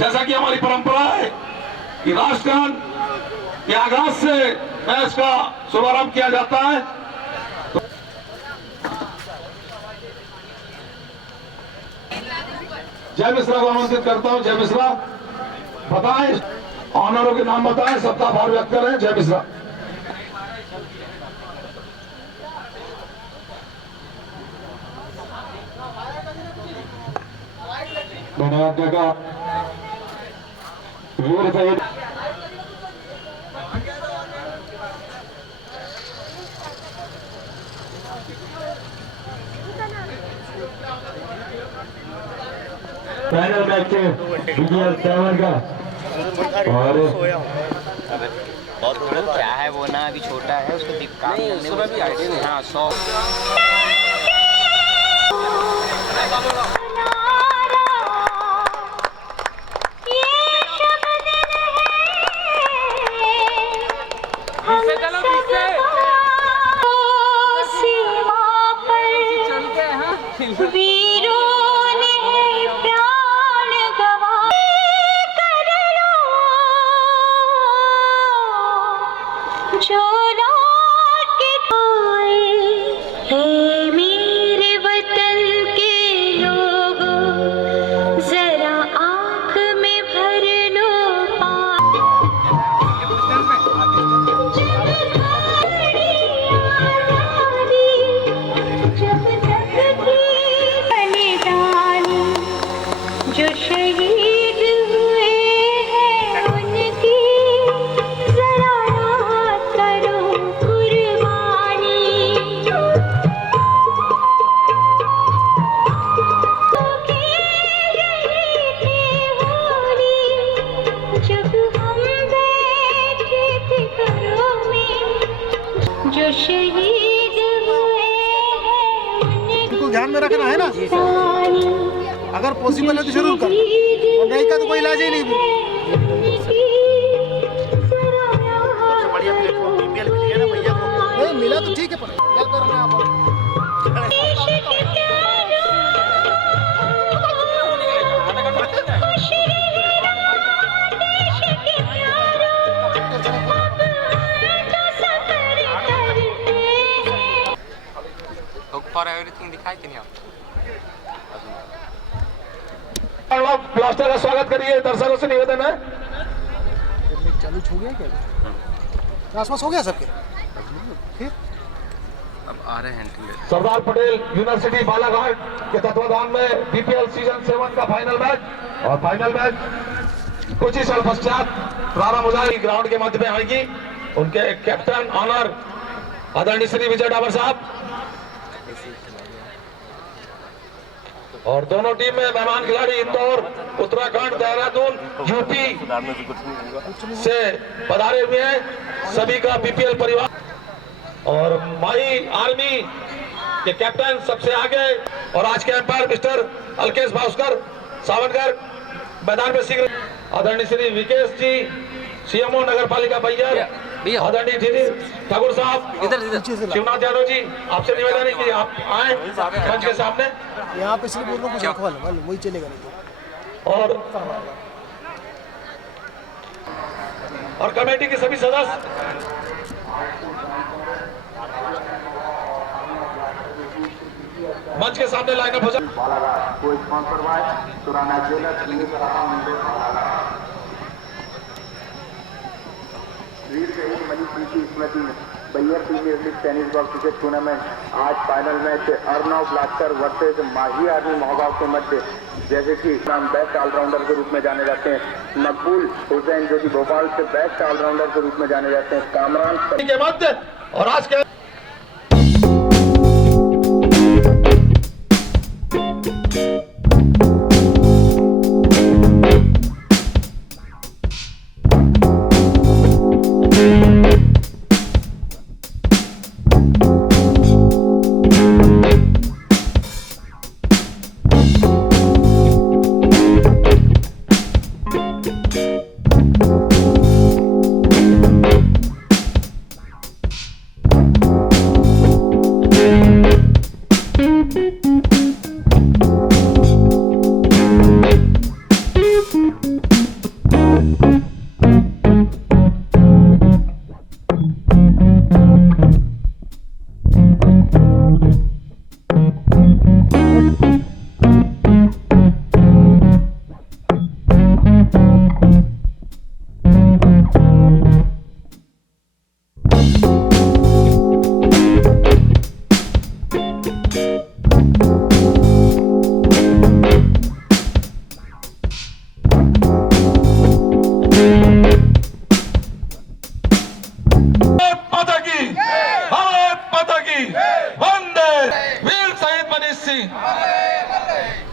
जैसा कि हमारी परंपरा है कि राष्ट्रगान के आगाज से मैच का शुभारंभ किया जाता है। जय मिश्रा को आमंत्रित करता हूं। जय मिश्रा बताएं, ऑनरों के नाम बताएं, सबका भाव व्यक्त करें। जय मिश्रा। धन्यवाद का वीर सहित फाइनल मैच BPL 7 का और बहुत क्या है वो ना, अभी छोटा है, उसको काम करने में भी आइडिया नहीं। हाँ 100 ध्यान में रखना है ना। अगर पॉसिबल है तो जरूर कर, और नहीं का तो कोई इलाज ही नहीं। बढ़िया प्लेटफॉर्म BPL मिल गया ना भैया को। नहीं मिला तो ठीक है, पर क्या करना है आप? फॉर एवरीथिंग दिखाई कि नहीं आप? ब्लास्टर का स्वागत करिए, दर्शकों से निवेदन है। चालू हो गया क्या? आसपास हो गया सबके? फिर अब आ रहे हैं सरदार पटेल यूनिवर्सिटी बालाघाट के तत्वाधान में BPL सीजन 7 का फाइनल मैच, और फाइनल मैच कुछ ही साल पश्चात प्रारंभ हो जाएगी। ग्राउंड के मध्य में आएगी उनके कैप्टन ऑनर आदरणीय श्री विजय डाबर साहब, और दोनों टीम में मेहमान खिलाड़ी इंदौर, उत्तराखंड, देहरादून, यूपी से पधारे हुए हैं। सभी का BPL परिवार और माई आर्मी के कैप्टन सबसे आगे, और आज के अंपायर मिस्टर अलकेश भास्कर सावनकर मैदान में शीघ्र। आदरणीय श्री विकेश जी, CMO नगर पालिका बैयर, आदरणीय ठाकुर साहब, शिवनाथ यादव जी, आपसे निवेदन है कि आप आए मंच के सामने। यहाँ पे इसलिए बोल रहा हूँ कुछ वही चलेगा नहीं। और कमेटी के सभी सदस्य, मंच के सामने लाइनअप हो Baihar premier league tennis ball cricket tournament आज final match Arnav blaster versus Mahi army Mohgaon के मध्य, जैसे कि नाम बेस्ट ऑलराउंडर के रूप में जाने जाते हैं मकबूल हुसैन, जो कि भोपाल से बेस्ट ऑलराउंडर के रूप में जाने जाते हैं कामरान के मध्य, और आज के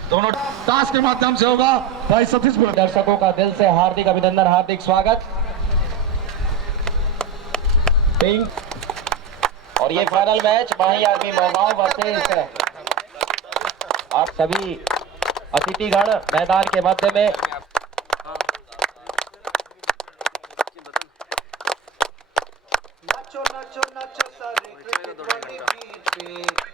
दोनों टास्क के माध्यम से होगा। भाई सतीश बोल। दर्शकों का दिल से हार्दिक अभिनंदन, हार्दिक स्वागत। पिंक और ये फाइनल मैच माही आर्मी मोहगांव वर्सेस आप सभी अतिथिगण मैदान के मध्य में। नाचो नाचो नाचो सारे क्रिकेट वाले बीच पे।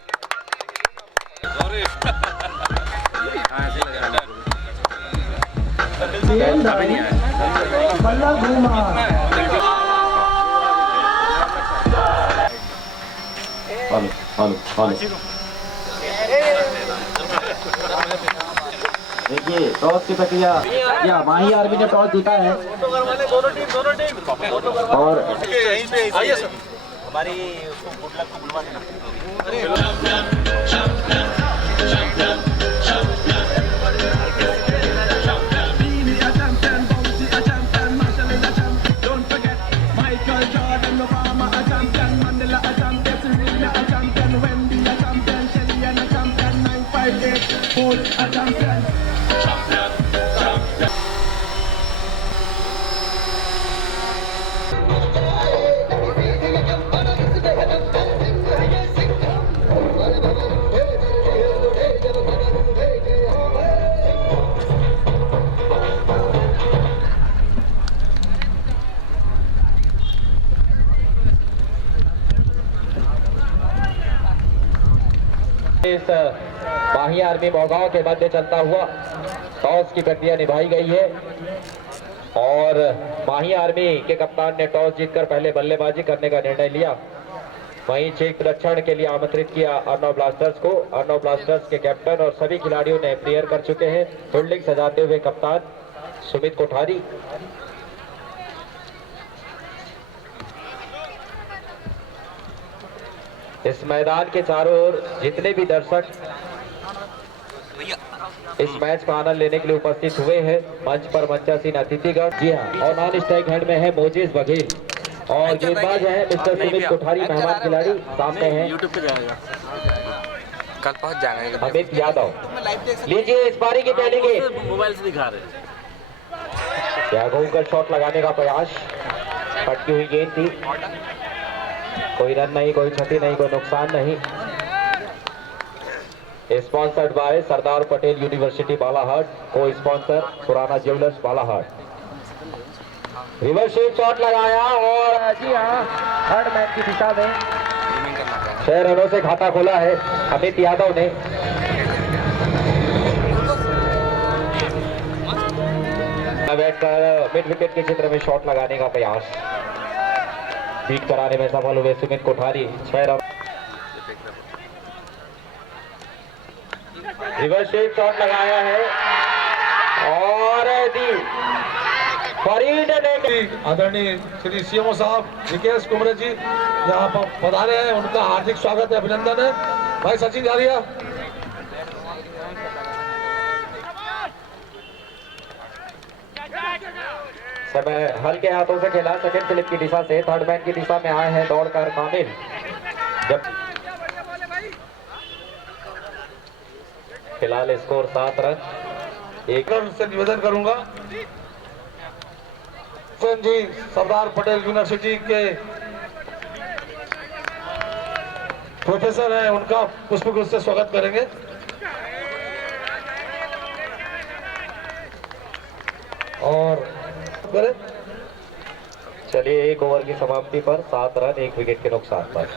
बल्ला घूमा। देखिए टॉस की प्रक्रिया, या माही आर्मी ने टॉस जीता है और हमारी उसको गुड लक को बुलवा देना। इस माही आर्मी मोहगांव के मध्य चलता हुआ टॉस की प्रक्रिया निभाई गई है और माही आर्मी के कप्तान ने टॉस जीतकर पहले बल्लेबाजी करने का निर्णय लिया। वहीं चेक प्रदर्शन के लिए आमंत्रित किया अर्नव ब्लास्टर्स को। अर्नव ब्लास्टर्स के कैप्टन और सभी खिलाड़ियों ने प्रेयर कर चुके हैं। फील्डिंग सजाते हुए कप्तान सुमित कोठारी। इस मैदान के चारों ओर जितने भी दर्शक इस मैच का आनंद लेने के लिए उपस्थित हुए हैं, मंच पर मंचासीन अतिथिगण। जी हाँ, और नॉन स्ट्राइक हैंड में है मोजेस बघेल और गेंदबाज है मिस्टर सुमित कोठारी। मेहमान खिलाड़ी सामने हैं यूट्यूब पे जाएगा, कल पहुंच जाएगा। अमित यादव। लीजिए इस पारी की पहली गेंद। मोबाइल से दिखा रहे क्या घूमकर शॉट लगाने का प्रयास, फटकी हुई गेंद थी। कोई रन नहीं, कोई क्षति नहीं, कोई नुकसान नहीं। Sponsored by Sardar Patel university Balaghat, co sponsor पुराना ज्वेलर्स बालाहाट। रिवर्स शॉट लगाया और जी हाँ, थर्ड मैच की दिशा में 6 रनों से खाता खोला है अमित यादव ने। बैठकर मिड विकेट के क्षेत्र में शॉट लगाने का प्रयास, बीट कराने में सफल हुए Sumit Kothari. 6 run. Reverse shot लगाया है और दी फरीद ने। आदरणीय श्री सीएमओ साहब विकेश कुमरे जी यहाँ पर पधारे हैं, उनका हार्दिक स्वागत है, अभिनंदन है। भाई सचिन जारिया। समय हल्के हाथों से खेला, सेकंड स्लिप की दिशा से थर्ड मैन की दिशा में आए हैं दौड़कर कामिल। जब फिलहाल स्कोर 7 रन। एक रन से निवेदन करूंगा जी सरदार पटेल यूनिवर्सिटी के प्रोफेसर हैं, उनका पुष्पगुच्छ से स्वागत करेंगे। और चलिए, 1 ओवर की समाप्ति पर 7 रन 1 विकेट के नुकसान पर।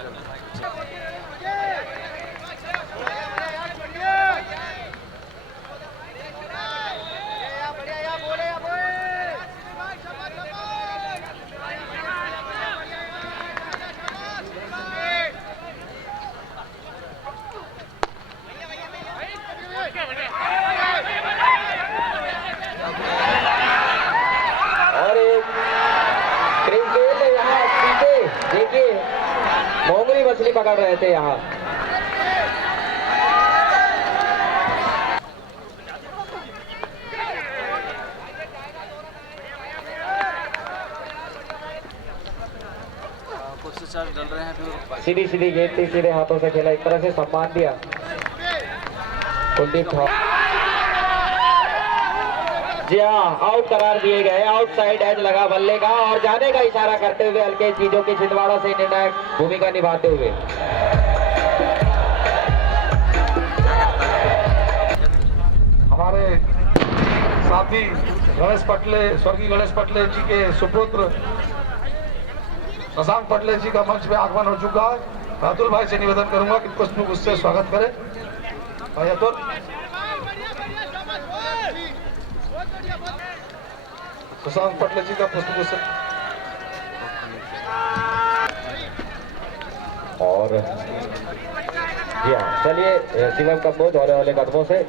मोंगरी मछली पकड़ रहे थे यहाँ। कुछ से चार्ज डल रहे हैं, फिर सीधी सीधी गेंद थी, सीधे हाथों से खेला, एक तरह से सम्मान दिया कुलदीप ठाकुर। जी हाँ, आउट करार दिए गए। आउटसाइड एज लगा बल्ले का और जाने का इशारा करते हुए हल्के चीजों की छिंदवाड़ा से निर्णायक भूमिका निभाते हुए हमारे साथी गणेश पटले, स्वर्गीय गणेश पटले जी के सुपुत्र शशांक पटले जी का मंच में आगमन हो चुका है। अतुल भाई से निवेदन करूंगा कि पुष्प उससे स्वागत करें। भाई अतुल, शशांक पटले जी का पुष्प उससे। और जी हाँ, चलिए शिवम कम्बोज हौले हौले कदमों से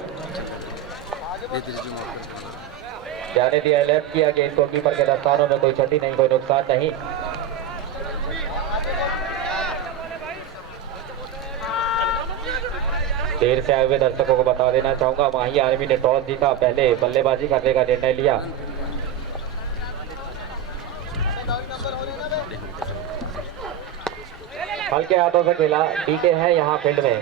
जाने दिया, लेफ्ट किया गेंद को कीपर के दस्तानों में, कोई क्षति नहीं, कोई नुकसान नहीं। देर से आए हुए दर्शकों को बता देना चाहूंगा, माही आर्मी ने टॉस जीता, पहले बल्लेबाजी करने का निर्णय लिया। हल्के हाथों से खेला, डीके है यहाँ फील्ड में,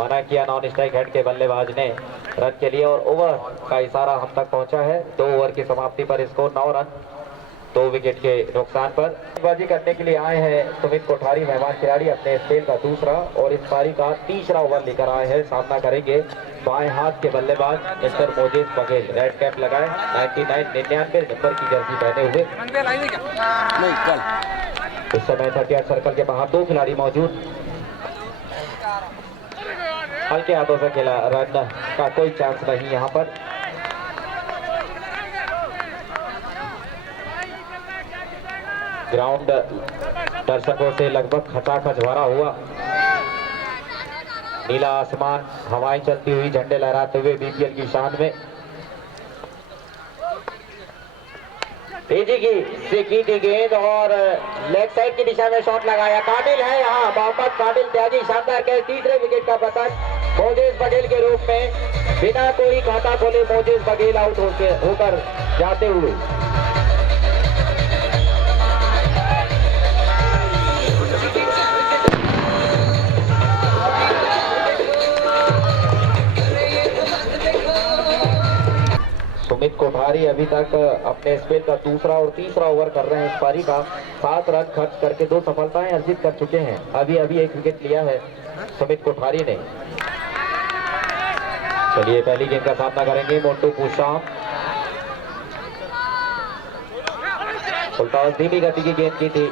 मना किया नॉन स्ट्राइक हेड के बल्लेबाज ने रन के लिए और ओवर का इशारा हम तक पहुंचा है। 2 ओवर की समाप्ति पर स्कोर 9 रन 2 विकेट के नुकसान पर। बल्लेबाजी करने के लिए आए हैं सुमित कोठारी, मेहमान खिलाड़ी, अपने स्पेल का दूसरा और इस पारी का तीसरा ओवर लेकर आए हैं। सामना करेंगे बाएं हाथ के बल्लेबाज mister Moses Baghel, red cap लगाए, 99 नंबर की जर्सी पहने हुए। इस समय 38 सर्कल के बाहर 2 खिलाड़ी मौजूद। हल्के हाथों से खेला, रन का कोई चांस नहीं यहाँ पर। ग्राउंड दर्शकों से लगभग खचाखच भरा हुआ, नीला आसमान, हवाएं चलती हुई, झंडे लहराते हुए बीपीएल की शान में। तेजी की थी गेंद और लेग साइड की दिशा में शॉट लगाया, काबिल है यहाँ मोहम्मद काबिल त्यागी, शानदार के तीसरे विकेट का पतन मोजेस बघेल के रूप में, बिना कोई खाता खोले मोजेस बघेल आउट होकर जाते हुए। सुमित कोठारी अभी तक अपने स्पेल का दूसरा और तीसरा ओवर कर रहे हैं। इस पारी का 7 रन खर्च करके 2 सफलताएं अर्जित कर चुके हैं। अभी 1 विकेट लिया है सुमित कोठारी ने। चलिए पहली गेंद का सामना करेंगे मोन्टू पूषाम। फुलटॉस धीमी गति की गेंद की थी,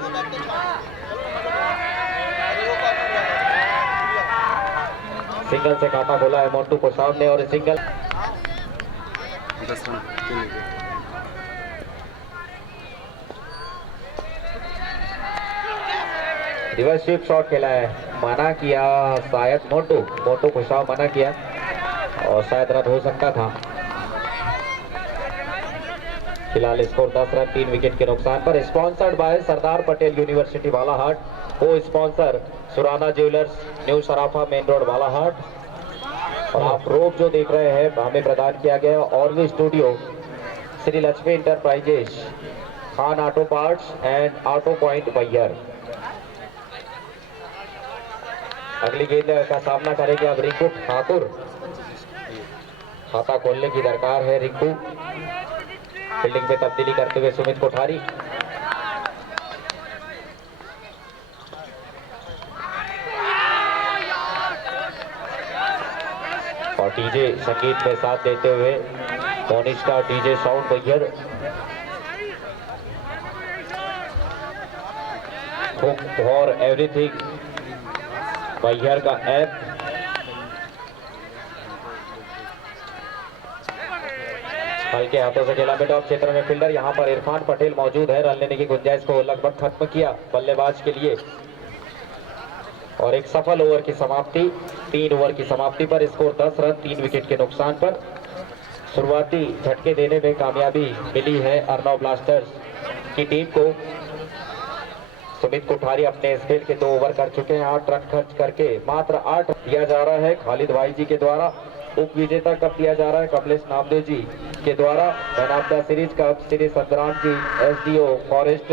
सिंगल से खाता खोला है मोन्टू पूषाम ने और सिंगल रिवर्स स्वीप शॉट खेला है, मना किया शायद मोन्टू खुशाव मना किया और शायद रन हो सकता था। फिलहाल स्कोर 10 रन 3 विकेट के नुकसान पर। Sponsored by Sardar Patel university Balaghat, co sponsor Surana jewellers, new Sarafa, main road Balaghat. और आप रोप जो देख रहे हैं हमें प्रदान किया गया और भी studio Shri Lakshmi enterprises, Khan auto parts and auto point Baihar. अगली गेंद का सामना करेंगे अब रिंकू ठाकुर, खाता खोलने की दरकार है रिंकू। फील्डिंग में तब्दीली करते हुए सुमित कोठारी। और डीजे संगीत में साथ देते हुए मोनिका डीजे साउंड बैयर, और एवरीथिंग बैयर का ऐप। हल्के हाथों से खेला मिड ऑफ क्षेत्र में फील्डर, यहाँ पर इरफान पटेल मौजूद है। रन लेने की गुंजाइश को लगभग खत्म किया बल्लेबाज के लिए और एक सफल ओवर की समाप्ति। 3 ओवर की समाप्ति पर स्कोर 10 रन 3 विकेट के नुकसान पर। शुरुआती झटके देने में कामयाबी मिली है अर्नव ब्लास्टर्स की टीम को। सुमित कोठारी अपने स्पेल के 2 ओवर कर चुके हैं। 8 रन खर्च करके मात्र 8 दिया जा रहा है खालिद भाई जी के द्वारा। उप विजेता कप दिया जा रहा है कमलेश नामदेव जी के द्वारा। Man of the series cup Shri Santram ji SDO forest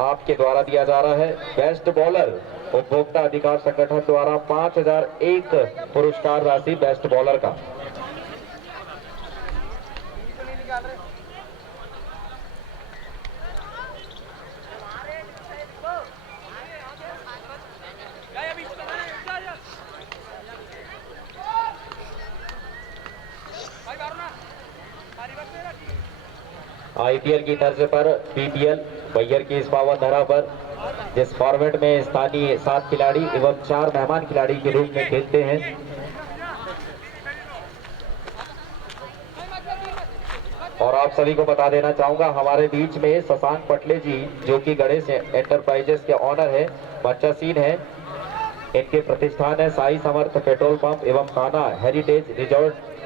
आपके द्वारा दिया जा रहा है। बेस्ट बॉलर उपभोक्ता अधिकार संगठन द्वारा 5001 पुरस्कार राशि बेस्ट बॉलर का। आईपीएल की तर्ज पर बीपीएल बैयर की इस पावन धरा पर जिस फॉर्मेट में स्थानीय 7 खिलाड़ी एवं 4 मेहमान खिलाड़ी के रूप में खेलते हैं, और आप सभी को बता देना चाहूंगा हमारे बीच में शशांक पटले जी जो कि गणेश एंटरप्राइजेस के ऑनर है, बच्चा सीन है, इनके प्रतिष्ठान है साई समर्थ पेट्रोल पंप एवं कान्हा हेरिटेज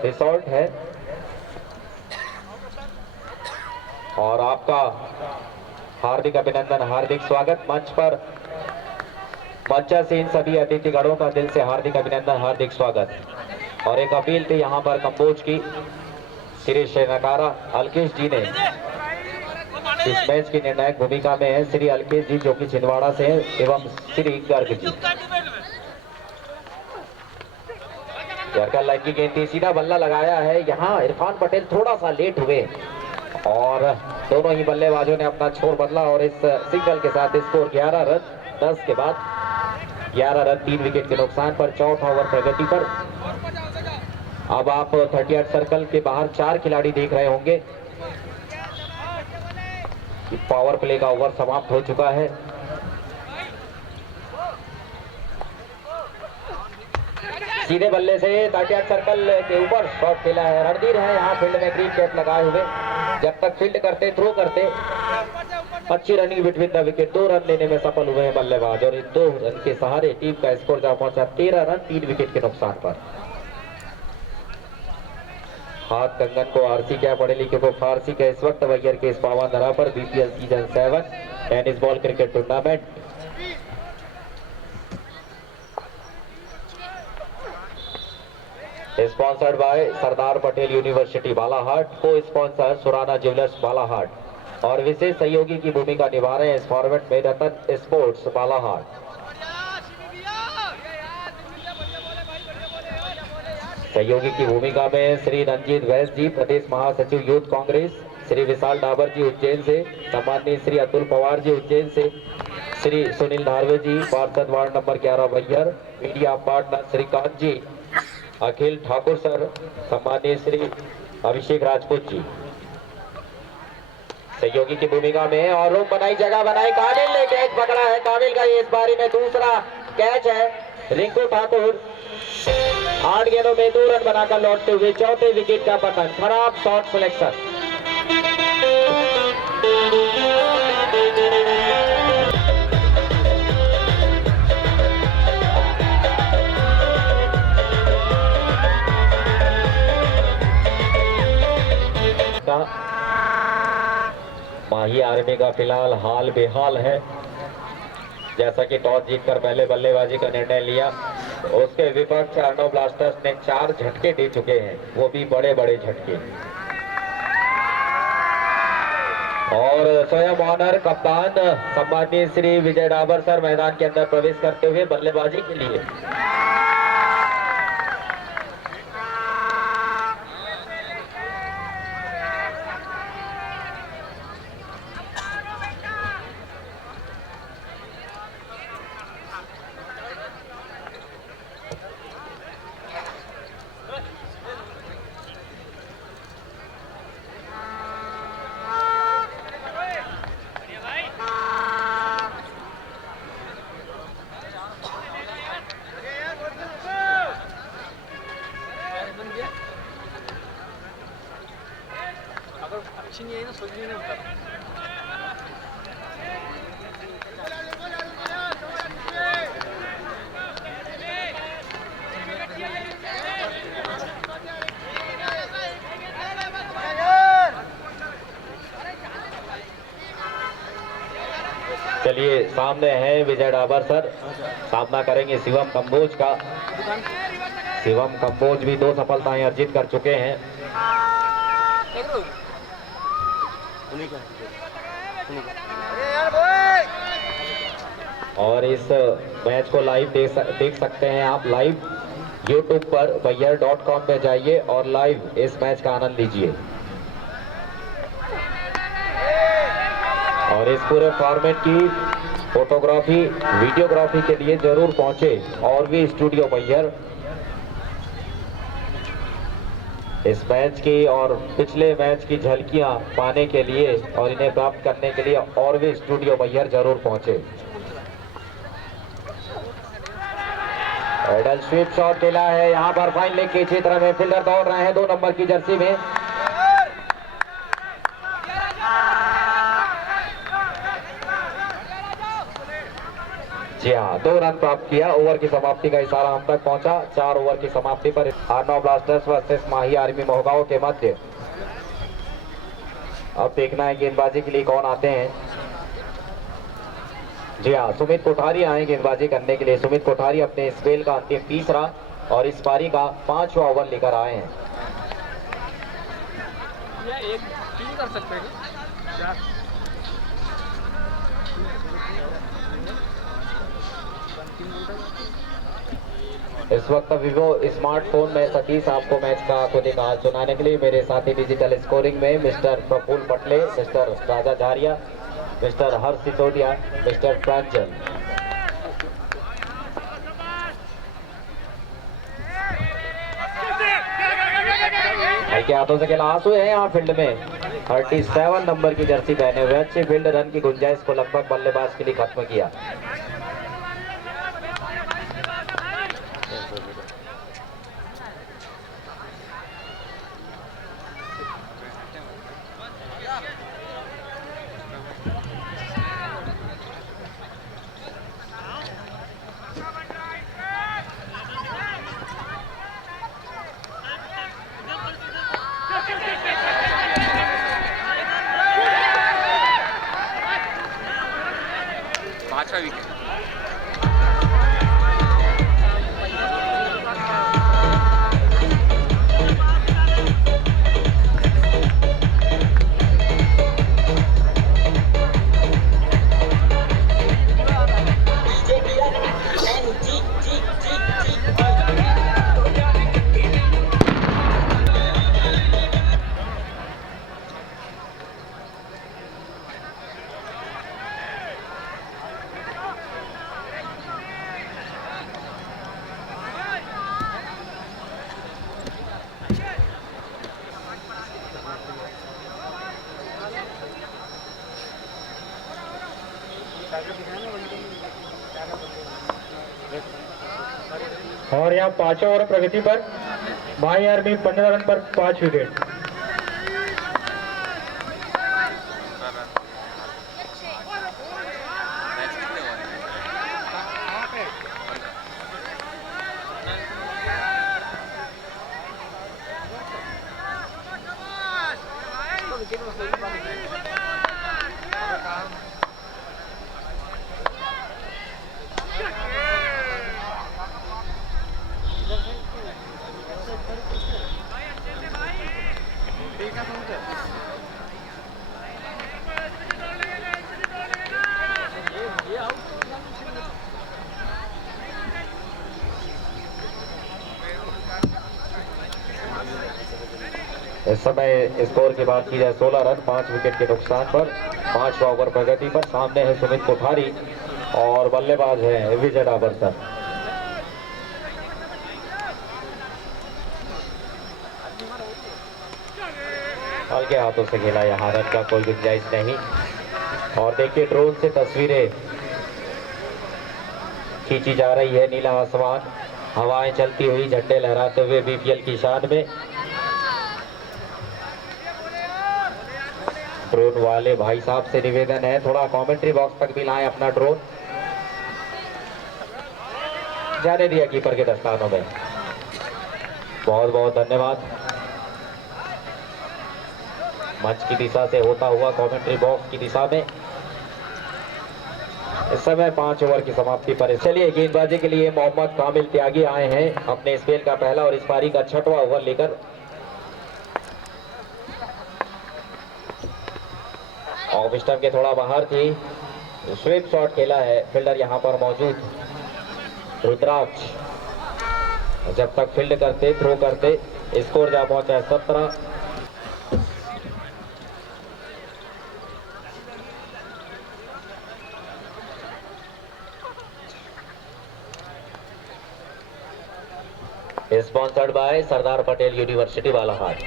रिसोर्ट है। और आपका हार्दिक अभिनंदन, हार्दिक स्वागत मंच पर। बच्चा सीन सभी अतिथिगणों का दिल से हार्दिक अभिनंदन, हार्दिक स्वागत। और एक अपील थी यहाँ पर कंबोज की श्री नकारा अलकेश जी ने इस मैच की निर्णायक भूमिका में है, श्री अलकेश जी जो कि छिंदवाड़ा से हैं एवं श्री गर्ग जी। यारकर लाइन की गेंद थी, सीधा बल्ला लगाया है, यहाँ इरफान पटेल थोड़ा सा लेट हुए और दोनों ही बल्लेबाजों ने अपना छोर बदला और इस सिंगल के साथ स्कोर 11 रन 10 के बाद 11 रन 3 विकेट के नुकसान पर चौथा ओवर प्रगति पर। अब आप 38 सर्कल के बाहर 4 खिलाड़ी देख रहे होंगे। पावर प्ले का ओवर समाप्त हो चुका है। सीधे बल्ले से 38 सर्कल के ऊपर शॉट खेला है, रणधीर है यहाँ फील्ड में ग्रीन कैप लगाए हुए। जब तक फील्ड करते थ्रो करते अच्छी running between the wicket, 2 run लेने में सफल हुए हैं बल्लेबाज और इन 2 रन के सहारे टीम का स्कोर जा पहुंचा 13 रन 3 विकेट के नुकसान पर। हाथ कंगन को आरसी क्या पढ़े लिखे को फारसी का इस वक्त बैयर के इस पावन धरा पर BPL season 7 tennis ball cricket tournament sponsored by Sardar Patel university Balaghat, co sponsor Surana jewellers Balaghat और विशेष सहयोगी की भूमिका निभा रहे हैं इस फॉर्मेट में रतन स्पोर्ट्स बालाहाट। सहयोगी की भूमिका में श्री रंजीत वैस जी प्रदेश महासचिव यूथ कांग्रेस, श्री विशाल डाबर जी उज्जैन से, सम्माननीय श्री अतुल पवार जी उज्जैन से, श्री सुनील धारवे जी पार्षद ward number 11 बैयर, media partner Shrikant जी, अखिल ठाकुर सर, सम्माननीय श्री अभिषेक राजपूत जी सहयोगी की भूमिका में। और रूम बनाई, जगह बनाई, काबिल ने कैच पकड़ा है, काबिल का ये इस बारी में दूसरा कैच है। रिंकू ठाकुर 8 गेंदों में 2 रन बनाकर लौटते हुए चौथे विकेट का पतन, खराब शॉट सिलेक्शन। माही आर्मी का फिलहाल हाल बेहाल है, जैसा कि टॉस जीतकर पहले बल्लेबाजी का निर्णय लिया। उसके विपक्ष अर्नव ब्लास्टर्स ने 4 झटके दे चुके हैं, वो भी बड़े बड़े झटके। और स्वयं ऑनर कप्तान सम्माननीय श्री विजय डाबर सर मैदान के अंदर प्रवेश करते हुए बल्लेबाजी के लिए। चलिए सामने है विजय डाबर सर, सामना करेंगे शिवम कंबोज का। शिवम कंबोज भी 2 सफलताएं अर्जित कर चुके हैं। और इस मैच को लाइव देख सकते हैं आप लाइव YouTube पर बैयर.com पे जाइए और लाइव इस मैच का आनंद लीजिए। और इस पूरे फॉर्मेट की फोटोग्राफी वीडियोग्राफी के लिए जरूर पहुंचे और भी स्टूडियो मैयर। इस मैच की और पिछले मैच की झलकियां पाने के लिए और इन्हें प्राप्त करने के लिए और भी स्टूडियो मैयर जरूर पहुंचे। एडल स्वीप शॉट खेला है यहाँ पर फाइन लेग के क्षेत्र में फील्डर दौड़ रहे हैं 2 नंबर की जर्सी में। जी हाँ, 2 रन प्राप्त किया। ओवर की समाप्ति का इशारा हम तक पहुंचा। 4 ओवर की समाप्ति पर आरनॉव ब्लास्टर्स वर्सेस माही आर्मी मोहगांव के मध्य। अब देखना है गेंदबाजी के लिए कौन आते हैं। जी हाँ, सुमित कोठारी आए गेंदबाजी करने के लिए। सुमित कोठारी अपने स्पेल का अंतिम तीसरा और इस पारी का 5वां ओवर लेकर आए हैं। एक 3 कर सकते हैं। इस वक्त विवो स्मार्टफोन में सतीश आपको मैच का खुद एक हाल सुनाने के लिए मेरे साथी डिजिटल स्कोरिंग में मिस्टर प्रफुल्ल पटले, मिस्टर राजा झारिया, मिस्टर हर्ष सिसोदिया, मिस्टर प्रांजल। हल्के हाथों से खेला आंसू है यहाँ फील्ड में। 37 नंबर की जर्सी पहने हुए अच्छी फील्ड रन की गुंजाइश को लगभग बल्लेबाज के लिए खत्म किया। पांचवा विकेट। और यहाँ 5वें ओवर प्रगति पर माही आर्मी 15 रन पर 5 विकेट। इस समय स्कोर की बात की जाए 16 रन 5 विकेट के नुकसान पर। 5वां ओवर प्रगति पर। सामने है सुमित कोठारी और बल्लेबाज है विजय डाबरकर। हल्के हाथों से खेला यहाँ, रन का कोई गुंजाइश नहीं। और देखिए ड्रोन से तस्वीरें खींची जा रही है। नीला आसमान, हवाएं चलती हुई, झंडे लहराते हुए बीपीएल की शान में। ड्रोन वाले भाई साहब से निवेदन है थोड़ा कमेंट्री बॉक्स तक भी लाएं अपना ड्रोन। जाने दिया कीपर के दस्तानों में। बहुत बहुत धन्यवाद। मंच की दिशा से होता हुआ कमेंट्री बॉक्स की दिशा में। इस समय 5 ओवर की समाप्ति पर। चलिए गेंदबाजी के लिए मोहम्मद कामिल त्यागी आए हैं अपने स्पेल का पहला और इस पारी का 6वां ओवर लेकर। ऑफ स्टंप के थोड़ा बाहर थी, स्वीप शॉट खेला है। फील्डर यहां पर मौजूद रुद्राक्ष जब तक फील्ड करते थ्रो करते। स्कोर जा पहुंचा है 17। Sponsored by Sardar Patel university Balaghat.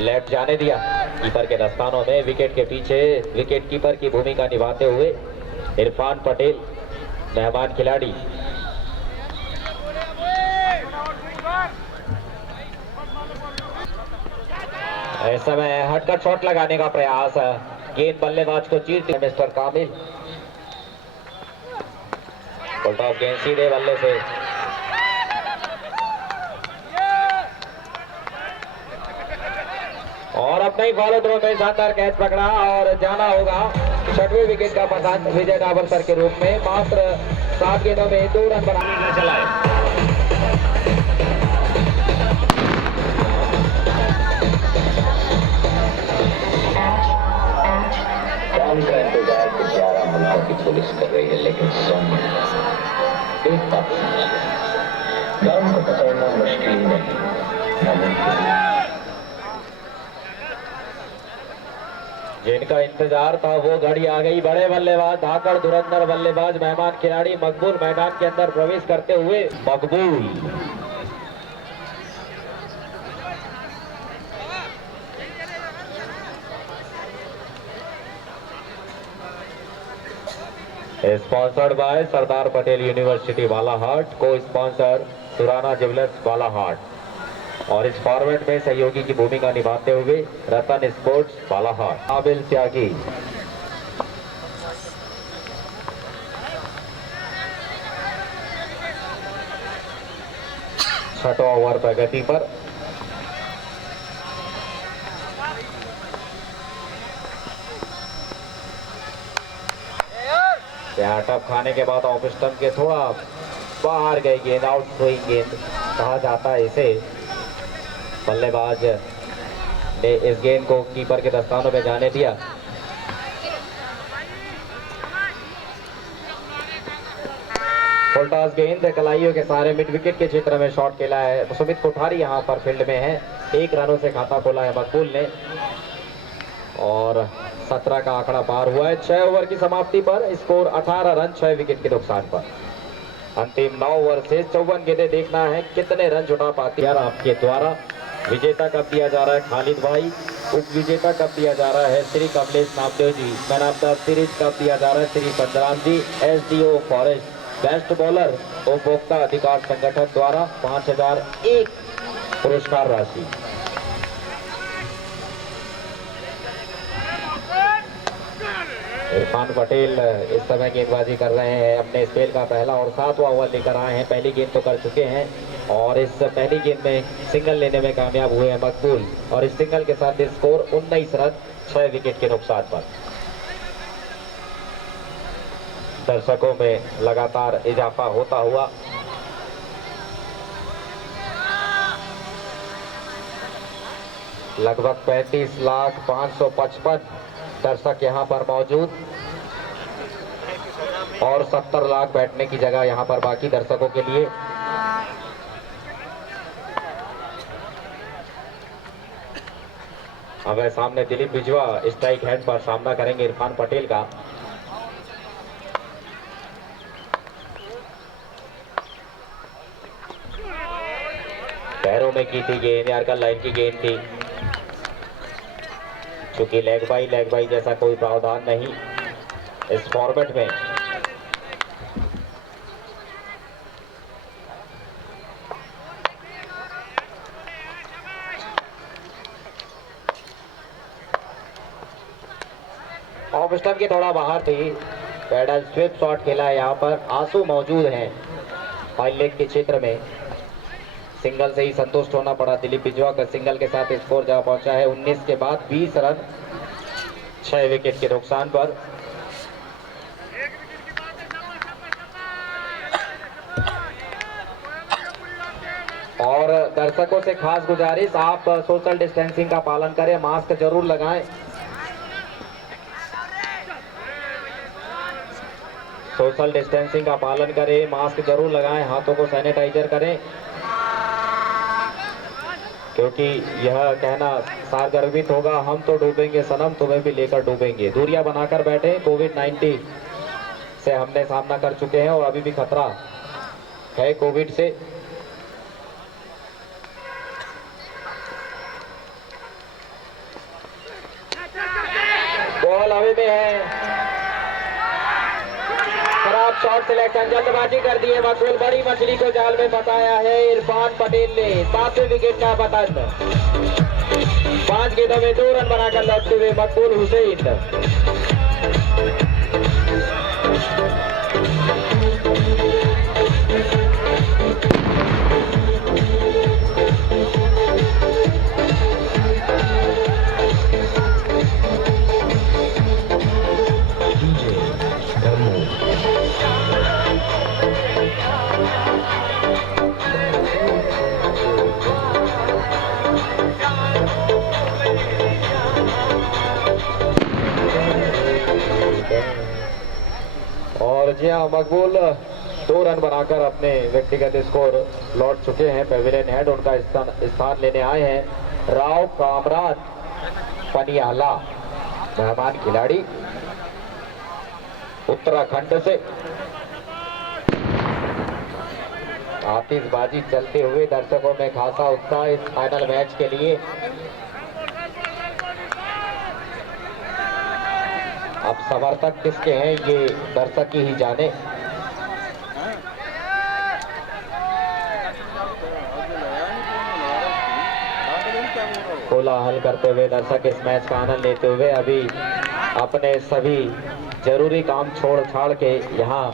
Left जाने दिया कीपर के दस्तानों में। विकेट के पीछे विकेट कीपर की भूमिका निभाते हुए इरफान पटेल मेहमान खिलाड़ी। इस समय हटकर शॉट लगाने का प्रयास, गेंद बल्लेबाज को चीरती मिस्टर कामिल। टॉप गेंद सीधे बल्ले से और अपने ही फॉलो थ्रो में शानदार कैच पकड़ा और जाना होगा 6वें विकेट का पसंद विजय डाबर सर के रूप में। मात्र 7 गेंदों में 2 रन बनाने में चलाए। काम का इंतजार तो 11 मुल्कों की पुलिस कर रही है, लेकिन सौम्य एक बात काम को पकड़ना मुश्किल नहीं, नामुमकिन। जिनका इंतजार था वो घड़ी आ गई। बड़े बल्लेबाज धाकड़ धुरंधर बल्लेबाज मेहमान खिलाड़ी मकबूल मैदान के अंदर प्रवेश करते हुए। Maqbool sponsored by Sardar Patel university Balaghat, co sponsor Surana jewellers Balaghat. और इस फॉर्मेट में सहयोगी की भूमिका निभाते हुए रतन स्पोर्ट्स बालाहाट। आबिल त्यागी छठवां ओवर प्रगति पर। टप खाने के बाद ऑफ स्टंप के थोड़ा बाहर गई गेंद, आउट गोइंग गेंद कहा जाता है इसे। बल्लेबाज ने इस गेंद को कीपर के दस्तानों में जाने दिया। फुल टॉस गेंद कलाइयों के सारे मिड विकेट के क्षेत्र में शॉट खेला है। सुमित कोठारी यहां पर फील्ड में है। 1 रनों से खाता खोला है मकबूल ने और 17 का आंकड़ा पार हुआ है। 6 ओवर की समाप्ति पर स्कोर 18 रन 6 विकेट के नुकसान पर। अंतिम 9 ओवर से 54 गेंदें, देखना है कितने रन जुटा पाती है आपके द्वारा। विजेता कप दिया जा रहा है खालिद भाई, उप विजेता कप दिया जा रहा है Shri Kamlesh Namdev ji, man of the series cup दिया जा रहा है Shri Panjram ji, SDO forest, best bowler उपभोक्ता अधिकार संगठन द्वारा 5001 पुरस्कार राशि। इरफान पटेल इस समय गेंदबाजी कर रहे हैं। अपने स्पेल का पहला और 7वां ओवर लेकर आए हैं। पहली गेंद तो कर चुके हैं और इस पहली गेंद में सिंगल लेने में कामयाब हुए हैं मकबूल और इस सिंगल के साथ स्कोर 19 रन 6 विकेट के नुकसान पर। दर्शकों में लगातार इजाफा होता हुआ लगभग 35,555 दर्शक यहां पर मौजूद और 70 लाख बैठने की जगह यहां पर बाकी दर्शकों के लिए। अब सामने दिलीप बिजवा स्ट्राइक हैंड पर सामना करेंगे इरफान पटेल का। पैरों में की थी गेंद, यार का लाइन की गेंद थी। क्योंकि लेग बाई जैसा कोई प्रावधान नहीं इस फॉर्मेट में। ऑफ स्टंप की थोड़ा बाहर थी। पैडल स्विप शॉट खेला है। यहाँ पर आंसू मौजूद हैं फाइल लेग के क्षेत्र में। सिंगल से ही संतुष्ट होना पड़ा। दिलीप बिजवा का सिंगल के साथ स्कोर जा पहुंचा है 19 के बाद 20 रन 6 विकेट के नुकसान पर। और दर्शकों से खास गुजारिश, आप सोशल डिस्टेंसिंग का पालन करें, मास्क जरूर लगाएं। सोशल डिस्टेंसिंग का पालन करें, मास्क जरूर लगाएं, हाथों को सैनिटाइजर करें, क्योंकि यह कहना सारगर्भित होगा, हम तो डूबेंगे सनम, तुम्हें भी लेकर डूबेंगे। दूरियां बनाकर बैठे। कोविड-19 से हमने सामना कर चुके हैं और अभी भी खतरा है कोविड से। बॉल हवा में है, खराब शॉट सिलेक्शन, जल्दबाजी कर दी है मकबूल। बड़ी मछली को जाल में फंसाया है इरफान पटेल ने। 7वें विकेट का पतन। 5 गेंदों में 2 रन बनाकर लौटते हुए मकबूल हुसैन। और जी हाँ, मकबूल 2 रन बनाकर अपने व्यक्तिगत स्कोर लौट चुके हैं पेविलियन हेड। उनका स्थान लेने आए हैं राव कामरान पनियाला, मेहमान खिलाड़ी उत्तराखंड से। आतिशबाजी चलते हुए दर्शकों में खासा उत्साह इस फाइनल मैच के लिए। अब समर्थक किसके हैं ये दर्शक ही जाने। कोलाहल करते हुए दर्शक इस मैच का आनंद लेते हुए अभी अपने सभी जरूरी काम छोड़ छाड़ के यहाँ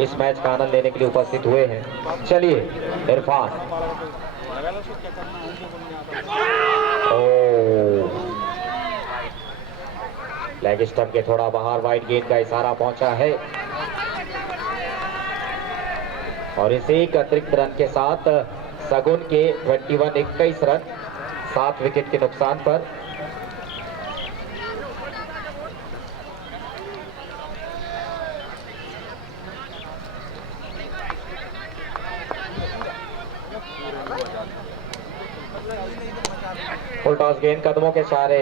इस मैच का आनंद लेने के लिए उपस्थित हुए हैं। चलिए इरफान, लेग स्टंप के थोड़ा बाहर वाइड गेंद का इशारा पहुंचा है और इस एक अतिरिक्त रन के साथ सगुन के 21 रन 7 विकेट के नुकसान पर। फुल टॉस गेंद कदमों के सहारे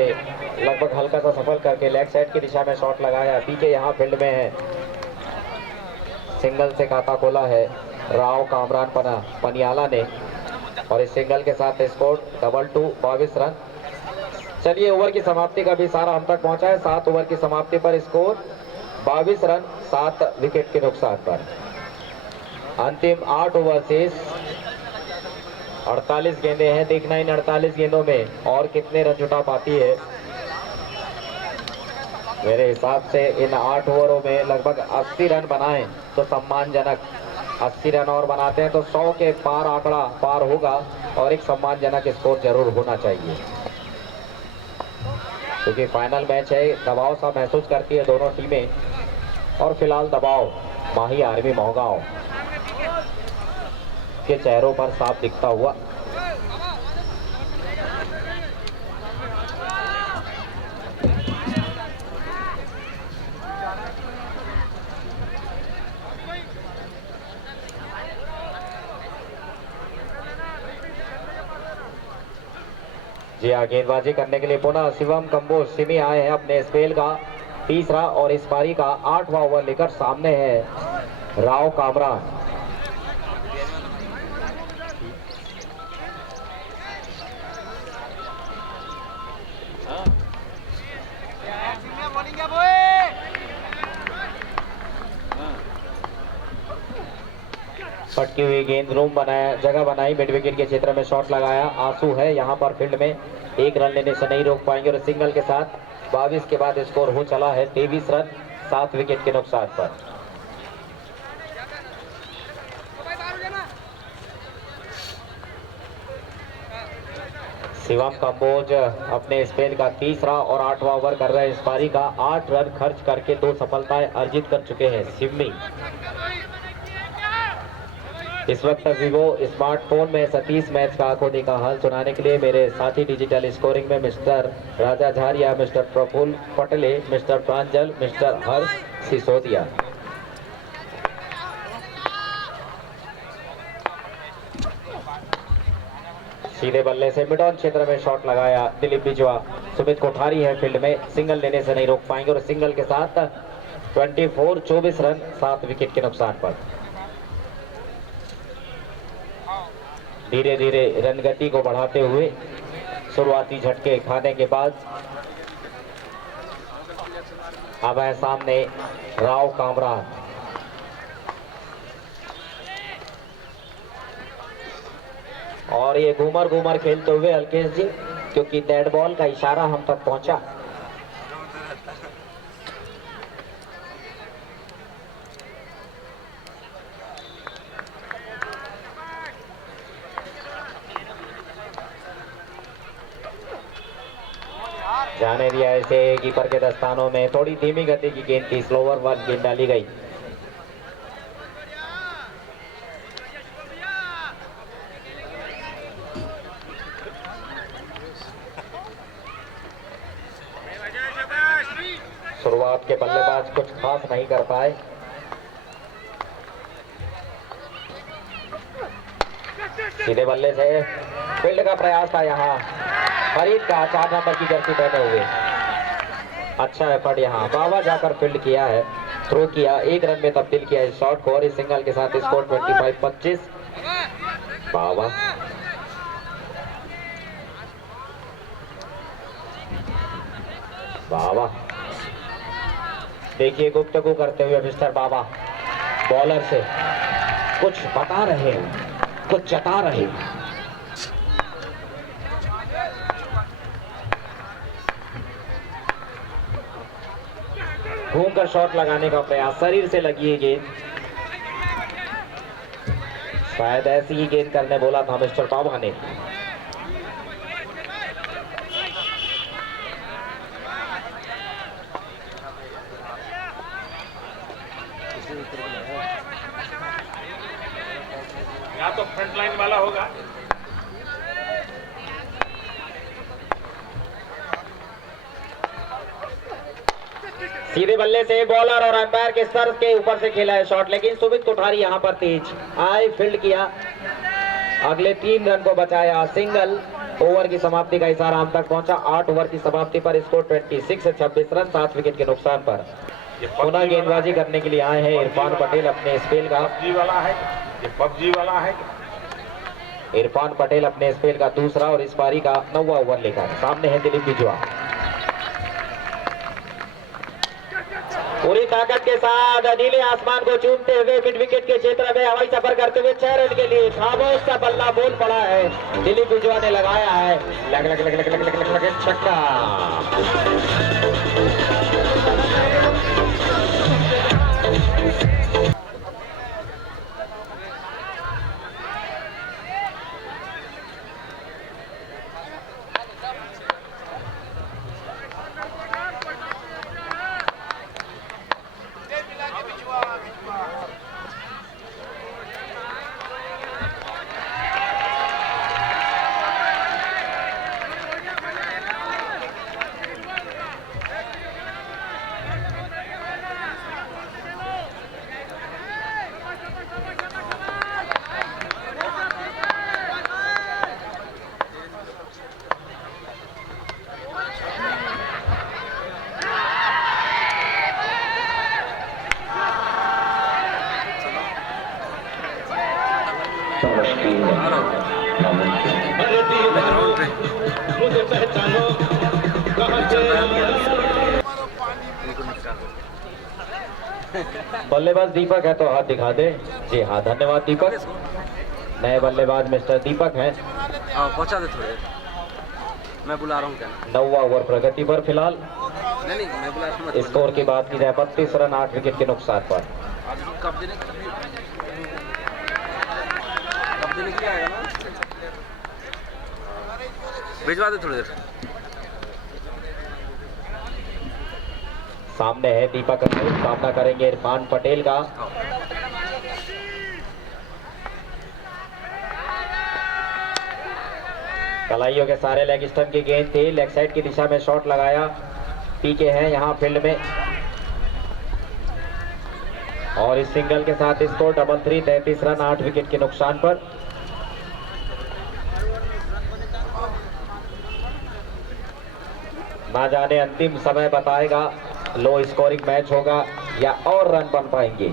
लगभग हल्का सा सफल करके लेग साइड की दिशा में शॉट लगाया। पीके यहाँ फील्ड में है, सिंगल से खाता खोला है राव कामरान पनियाला ने और इस सिंगल के साथ स्कोर 2 22 रन। चलिए ओवर की समाप्ति का भी सारा हम तक पहुंचा है। 7 ओवर की समाप्ति पर स्कोर 22 रन 7 विकेट के नुकसान पर। अंतिम 8 ओवर से 48 गेंदें हैं। देखना इन 48 गेंदों में और कितने रन जुटा पाती है। मेरे हिसाब से इन 8 ओवरों में लगभग 80 रन बनाएं तो सम्मानजनक, 80 रन और बनाते हैं तो 100 के पार आंकड़ा पार होगा और एक सम्मानजनक स्कोर जरूर होना चाहिए, क्योंकि फाइनल मैच है। दबाव सा महसूस करती है दोनों टीमें और फिलहाल दबाव माही आर्मी मोहगांव के चेहरों पर साफ दिखता हुआ। जी हाँ, गेंदबाजी करने के लिए पुनः शिवम कंबोज सिमी आए हैं अपने स्पेल का तीसरा और इस पारी का 8वां ओवर लेकर। सामने है राव कामरान। फटकी हुई गेंद रूम बनाया, जगह बनाई, मिड विकेट के क्षेत्र में शॉट लगाया। आंसू है यहाँ पर फील्ड में, 1 रन लेने से नहीं रोक पाएंगे और सिंगल के साथ 22 के बाद स्कोर हो चला है 23 रन 7 विकेट के नुकसान पर। शिवम कंबोज अपने स्पेल का तीसरा और 8वां ओवर कर रहे हैं। इस पारी का 8 रन खर्च करके 2 सफलताएं अर्जित कर चुके हैं सिमी। इस वक्त विवो स्मार्टफोन में सतीश मैच का आंखों देखा हाल सुनाने के लिए मेरे साथी डिजिटल स्कोरिंग में मिस्टर राजा झारिया, मिस्टर प्रफुल्ल पटले, मिस्टर प्रांजल, मिस्टर हर्ष सिसोदिया। सीधे बल्ले से मिड ऑन क्षेत्र में शॉट लगाया दिलीप बिजवा। सुमित कोठारी है फील्ड में, सिंगल लेने से नहीं रोक पाएंगे और सिंगल के साथ 24 रन 7 विकेट के नुकसान पर। धीरे धीरे रनगति को बढ़ाते हुए शुरुआती झटके खाने के बाद अब है सामने राव कामरान। और ये घूमर घूमर खेलते हुए अल्केश जी, क्योंकि डेड बॉल का इशारा हम तक पहुंचा। जाने दिया इसे कीपर के दस्तानों में। थोड़ी धीमी गति की गेंद थी, स्लोवर वन गेंद डाली गई। शुरुआत के बल्लेबाज कुछ खास नहीं कर पाए। सीधे बल्ले से फील्ड का प्रयास था यहाँ फरीद का, 4 नंबर की जर्सी पहने हुए। अच्छा एफर्ट यहाँ, बाबा जाकर फील्ड किया है, थ्रो किया, 1 रन में तब्दील किया इस शॉट को और इस सिंगल के साथ स्कोर 25-25। बाबा बाबा देखिए गुफ्तगू करते हुए मिस्टर बाबा बॉलर से कुछ बता रहे हैं, कुछ जता रहे हैं। घूमकर शॉट लगाने का प्रयास, शरीर से लगी है गेंद। शायद ऐसी ही गेंद करने बोला था मिस्टर बाबा ने। या तो फ्रंट लाइन वाला होगा। सीधे बल्ले से बॉलर और अंपायर के सर के ऊपर से खेला है शॉट, लेकिन सुमित कोठारी यहां पर तेज आए, फील्ड किया, अगले 3 रन को बचाया। सिंगल, ओवर की समाप्ति का इशारा हम तक पहुंचा। 8 ओवर की समाप्ति पर स्कोर 26 रन, 7 विकेट के नुकसान पर। पुनः गेंदबाजी करने के लिए आए हैं इरफान पटेल अपने स्पेल का। पबजी वाला है। इरफान पटेल अपने स्पेल का दूसरा और इस पारी का 9वां ओवर लेकर सामने है दिलीप बिजवा। पूरी ताकत के साथ नीले आसमान को चूमते हुए मिड विकेट के क्षेत्र में हवाई सफर करते हुए 6 रन के लिए खामोश सा बल्ला बोल पड़ा है। दिलीप बिजवा ने लगाया है, लग लग लग लग लग लग लग लग छक्का। बल्लेबाज दीपक है तो हाथ दिखा दे। जी हाँ, धन्यवाद दीपक। नए बल्लेबाज मिस्टर दीपक हैं। पहुंचा दे थोड़े, मैं बुला रहा हूँ क्या। 9वां ओवर प्रगति पर फिलहाल। नहीं मैं बुला रहा हूँ। स्कोर की बात की जाए 32 रन 8 विकेट के नुकसान पर। कब देने के लिए आएगा ना, भिजवा दे थोड़ी देर। सामने है दीपक, सामना करेंगे इरफान पटेल का। कलाइयों के सारे लेग स्टंप की गेंद थी, लेग साइड की दिशा में शॉट लगाया। पीके हैं यहां फील्ड में और इस सिंगल के साथ स्कोर 33 रन 8 विकेट के नुकसान पर। ना जाने अंतिम समय बताएगा लो स्कोरिंग मैच होगा या और रन बन पाएंगे।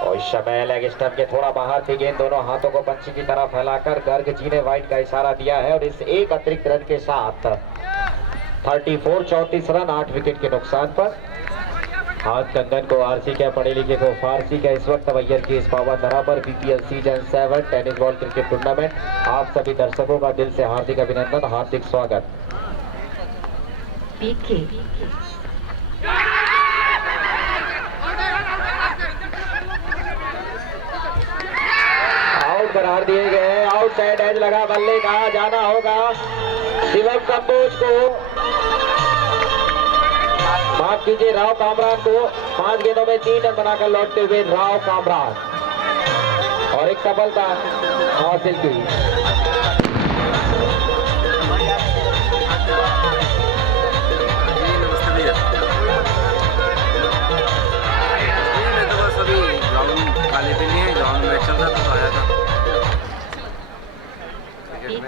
और समय लेग स्टंप के थोड़ा बाहर थी गेंद, दोनों हाथों को पंची की तरह फैलाकर गर्ग जी ने वाइड का इशारा दिया है और इस एक अतिरिक्त रन के साथ 34 रन 8 विकेट के नुकसान पर। हाथ कंगन को आरसी क्या, पढ़े लिखे को फारसी का, इस वक्त अवैयर की इस पावन धरा पर BPL season 7 tennis ball cricket tournament. आप सभी दर्शकों का दिल से हार्दिक अभिनंदन, हार्दिक स्वागत। आउट करार दिए गए, आउट साइड एज लगा, बल्ले का जाना होगा शिवम कंबोज को, माफ कीजिए राव कामरान को। 5 गेंदों में 3 रन बनाकर लौटते हुए राव कामरान और एक सफलता हासिल की।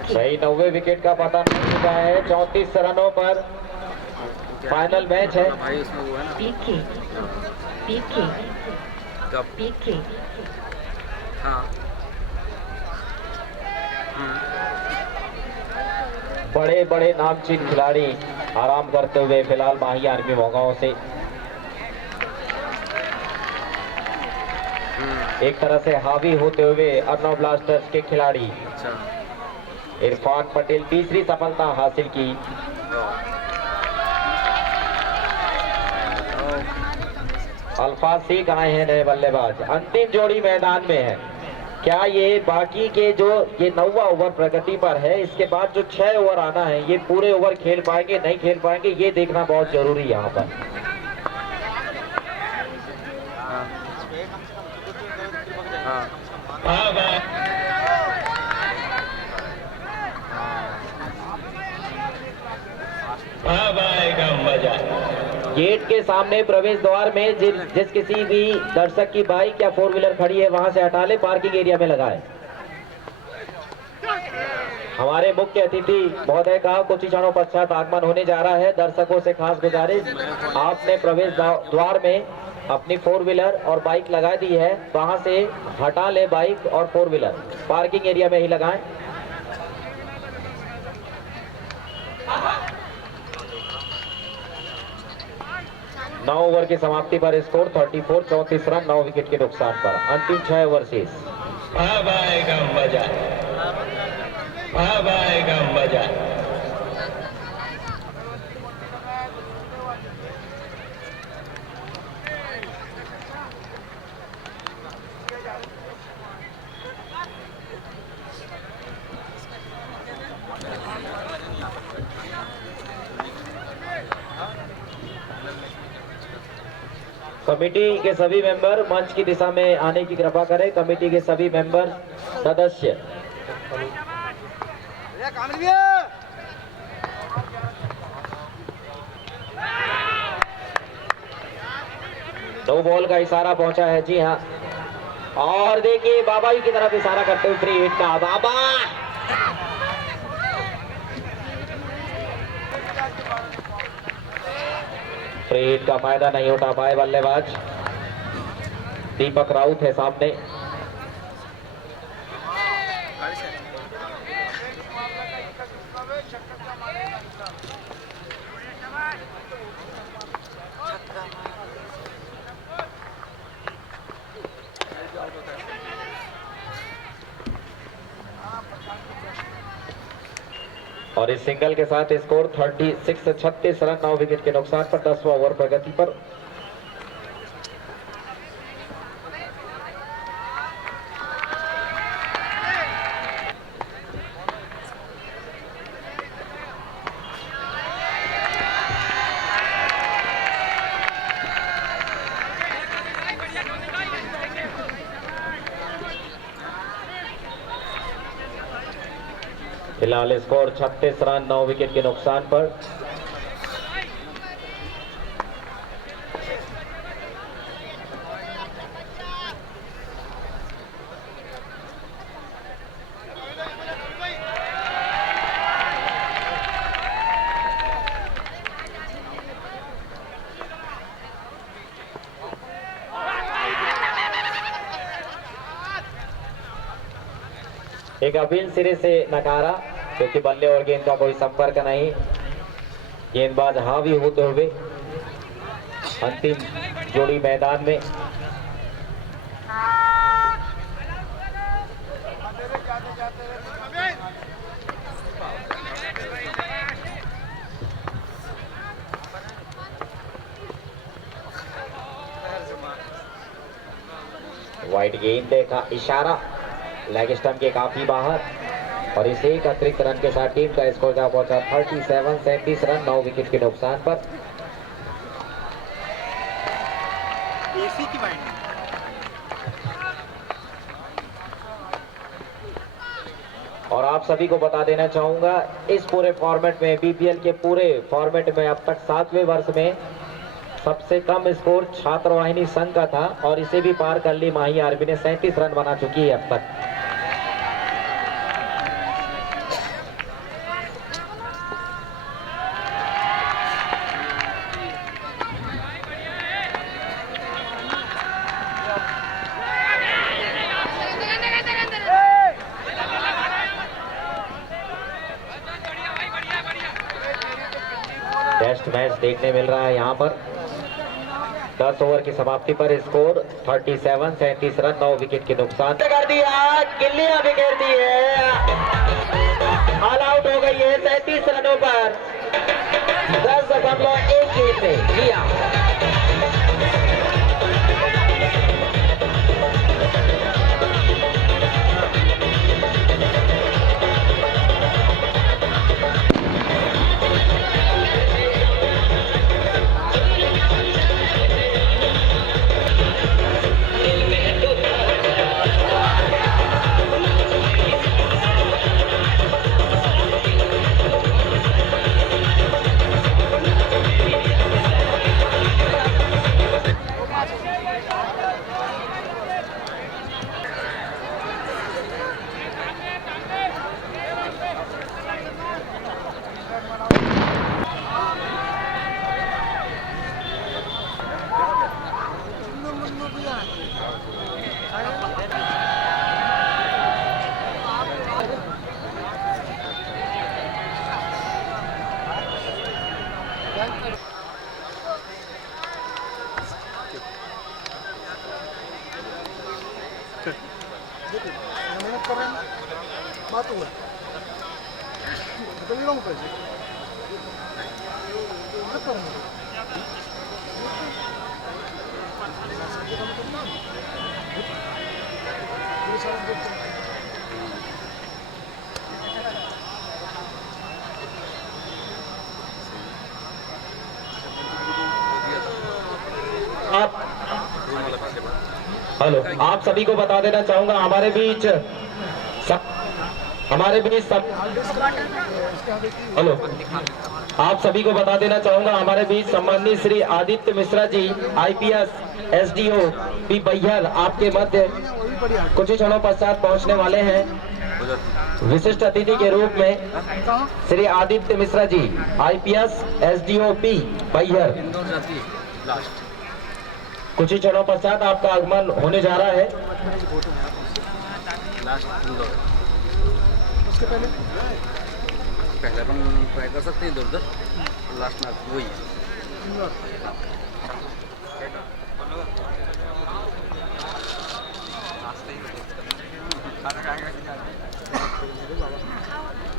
सही 90 विकेट का पता नहीं चुका है। 34 रनों पर फाइनल मैच है। बड़े बड़े नामचीन खिलाड़ी आराम करते हुए फिलहाल माही आर्मी मोगांव से एक तरह से हावी होते हुए अर्नव ब्लास्टर्स के खिलाड़ी इरफान पटेल तीसरी सफलता हासिल की। अल्फाज सीख आए हैं नए बल्लेबाज, अंतिम जोड़ी मैदान में है। क्या ये बाकी के जो ये 9वां ओवर प्रगति पर है, इसके बाद जो 6 ओवर आना है, ये पूरे ओवर खेल पाएंगे नहीं खेल पाएंगे, ये देखना बहुत जरूरी है यहाँ पर। गेट के सामने प्रवेश द्वार में जिस किसी भी दर्शक की बाइक या 4 व्हीलर खड़ी है वहां से हटा ले, पार्किंग एरिया में लगाए। हमारे मुख्य अतिथि महोदय का कुछ ही क्षणों पश्चात आगमन होने जा रहा है। दर्शकों से खास गुजारिश, आपने प्रवेश द्वार में अपनी 4 व्हीलर और बाइक लगा दी है, वहां से हटा ले बाइक और 4 व्हीलर, पार्किंग एरिया में ही लगाएं। नौ ओवर की समाप्ति पर स्कोर 34 रन 9 विकेट के नुकसान पर। अंतिम 6 ओवर शेष। अब आएगा मजा, अब आएगा मजा। कमेटी के सभी मेंबर मंच की दिशा में आने की कृपा करें। कमेटी के सभी मेंबर सदस्य दो बॉल का इशारा पहुंचा है, जी हाँ। और देखिए बाबा की तरफ इशारा करते हुए फ्री हिट का बाबा, फ्री हिट का फायदा नहीं उठा पाए बल्लेबाज। दीपक राउत है सामने। और इस सिंगल के साथ स्कोर 36 रन 9 विकेट के नुकसान पर 10वां ओवर प्रगति पर। फिलहाल स्कोर 36 रन 9 विकेट के नुकसान पर। एक अपील सिरे से नकारा, क्योंकि बल्ले और गेंद का कोई संपर्क नहीं। गेंदबाज हावी होते हुए अंतिम जोड़ी मैदान में। वाइड गेंद देखा इशारा, लेग स्टंप के काफी बाहर, और इस एक अतिरिक्त रन के साथ टीम का स्कोर जा पहुंचा 37 रन 9 विकेट के नुकसान पर। एसी की वाइड और आप सभी को बता देना चाहूंगा, इस पूरे फॉर्मेट में, बीपीएल के पूरे फॉर्मेट में अब तक 7वें वर्ष में सबसे कम स्कोर छात्रवाहिनी संघ का था, और इसे भी पार कर ली माही आर्मी ने। 37 रन बना चुकी है अब तक। टेस्ट मैच देखने मिल रहा है यहाँ पर। 10 ओवर की समाप्ति पर स्कोर 37 रन 9 विकेट के नुकसान कर दिया। गिल्लियां बिखेर दी है, ऑल आउट हो गई है 37 रनों पर। 10.1 गेंद में लिया। मेहनत कर रहे हैं, बात हुआ निकल रहा हूँ पैसे हेलो, आप सभी को बता देना चाहूंगा, हमारे बीच हेलो, आप सभी को बता देना चाहूंगा, हमारे बीच सम्माननीय Shri Aditya Mishra ji, IPS SDO P Baihar आपके मध्य कुछ ही क्षणों पश्चात पहुंचने वाले हैं। विशिष्ट अतिथि के रूप में Shri Aditya Mishra ji, IPS SDO P Baihar कुछ ही क्षणों पश्चात आपका आगमन होने जा रहा है। उसके पहले अपन ट्राई कर सकते हैं इधर लास्ट में वही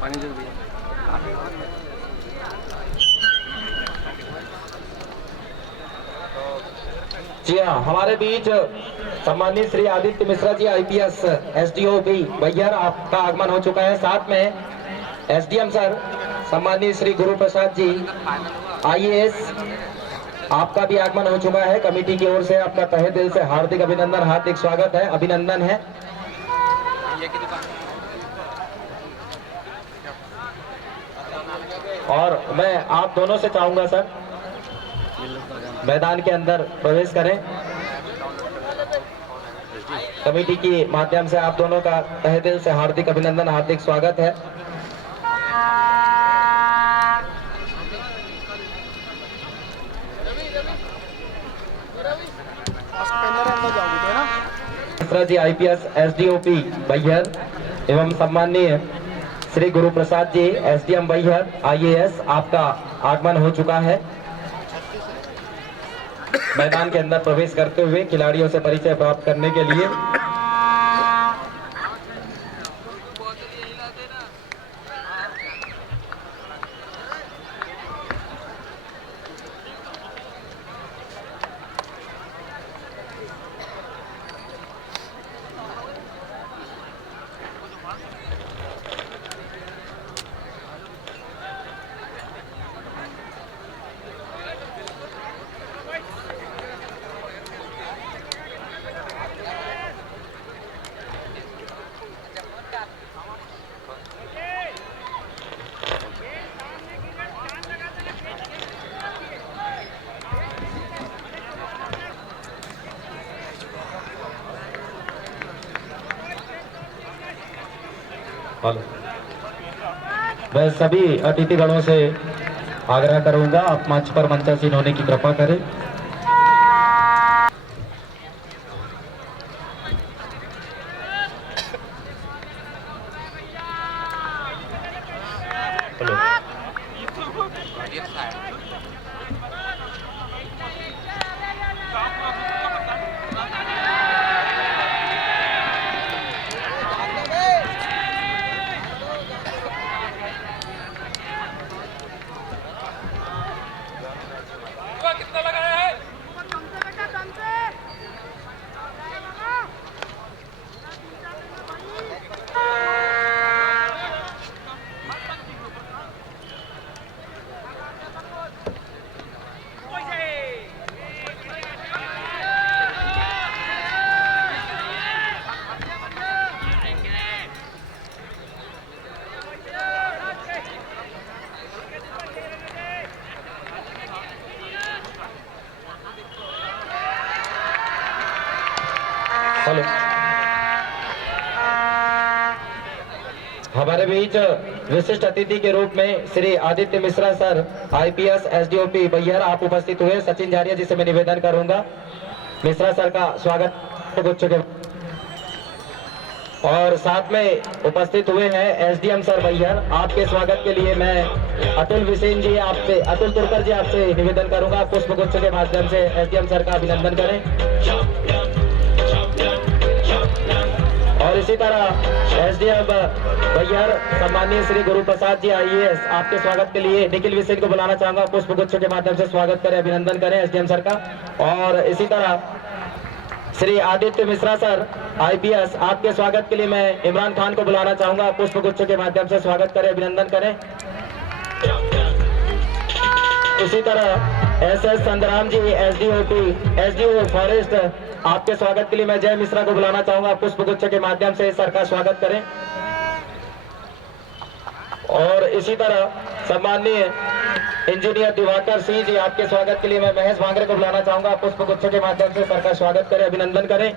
पानी जरूरी है। जी हाँ, हमारे बीच सम्मानित श्री आदित्य मिश्रा जी, IPS SDO भी बैहर आपका आगमन हो चुका है। साथ में SDM सर सम्मानित श्री गुरु प्रसाद जी, IAS आपका भी आगमन हो चुका है। कमेटी की ओर से आपका तहे दिल से हार्दिक अभिनंदन, हार्दिक स्वागत है, अभिनंदन है। और मैं आप दोनों से चाहूंगा सर, मैदान के अंदर प्रवेश करें। कमेटी के माध्यम से आप दोनों का तहे दिल से हार्दिक अभिनंदन, हार्दिक स्वागत है। Mishra ji, IPS SDO P Baihar एवं सम्माननीय श्री गुरु प्रसाद जी एसडीएम बैहर IAS, आपका आगमन हो चुका है। मैदान के अंदर प्रवेश करते हुए खिलाड़ियों से परिचय प्राप्त करने के लिए मैं सभी अतिथिगणों से आग्रह करूंगा आप मंच पर मंचासीन होने की कृपा करें। हेलो, हमारे बीच विशिष्ट अतिथि के रूप में Shri Aditya Mishra sir IPS SDOP Baihar आप उपस्थित हुए। सचिन झारिया जी से मैं निवेदन करूंगा मिश्रा सर का स्वागत गुच्छ के, और साथ में उपस्थित हुए हैं SDM सर बैहर। आपके स्वागत के लिए मैं अतुल विसेन जी आपसे, अतुल तुर्कर जी आपसे निवेदन करूंगा पुष्प गुच्छ के माध्यम से SDM सर का अभिनंदन करें। और इसी तरह SDM बैहर सम्माननीय श्री गुरु प्रसाद जी IAS, आपके स्वागत के लिए निखिल विसेन को बुलाना चाहूंगा पुष्प गुच्छ के माध्यम से स्वागत करें, अभिनंदन करें SDM सर का। और इसी तरह श्री आदित्य मिश्रा सर IPS, आपके स्वागत के लिए मैं इमरान खान को बुलाना चाहूंगा पुष्प गुच्छ के माध्यम से स्वागत करें, अभिनंदन करें। इसी तरह SS संग्राम जी SDO फॉरेस्ट, आपके स्वागत के लिए मैं जय मिश्रा को बुलाना चाहूंगा पुष्प गुच्छ के माध्यम से सर का स्वागत करें। और इसी तरह सम्माननीय इंजीनियर दिवाकर सिंह जी, आपके स्वागत के लिए मैं महेश भांगरे को बुलाना चाहूंगा पुष्प गुच्छ के माध्यम से सर का स्वागत करें, अभिनंदन करें।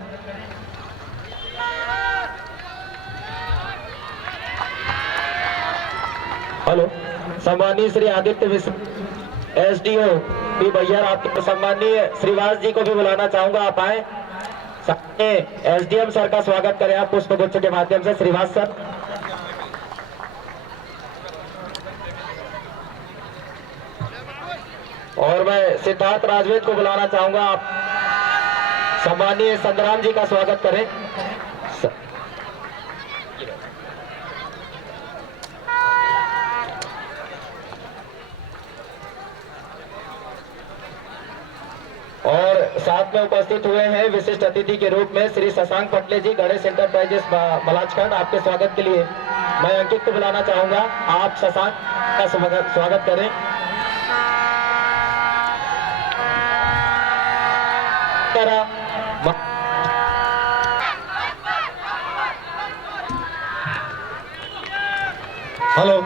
हेलो, सम्माननीय श्री आदित्य मिश्रा SDO बैहर, आपके सम्माननीय श्रीवास जी को भी बुलाना चाहूंगा, आप आए। SDM सर का स्वागत करें आप पुष्प गुच्छ के माध्यम से, श्रीवास सर। और मैं सिद्धार्थ राजवेद को बुलाना चाहूंगा, आप सम्माननीय संग्राम जी का स्वागत करें। और साथ में उपस्थित हुए हैं विशिष्ट अतिथि के रूप में श्री शशांक पटले जी गणेश एंटरप्राइजेस मलाजखंड, आपके स्वागत के लिए मैं अंकित को बुलाना चाहूंगा, आप शशांक का स्वागत करें। हेलो,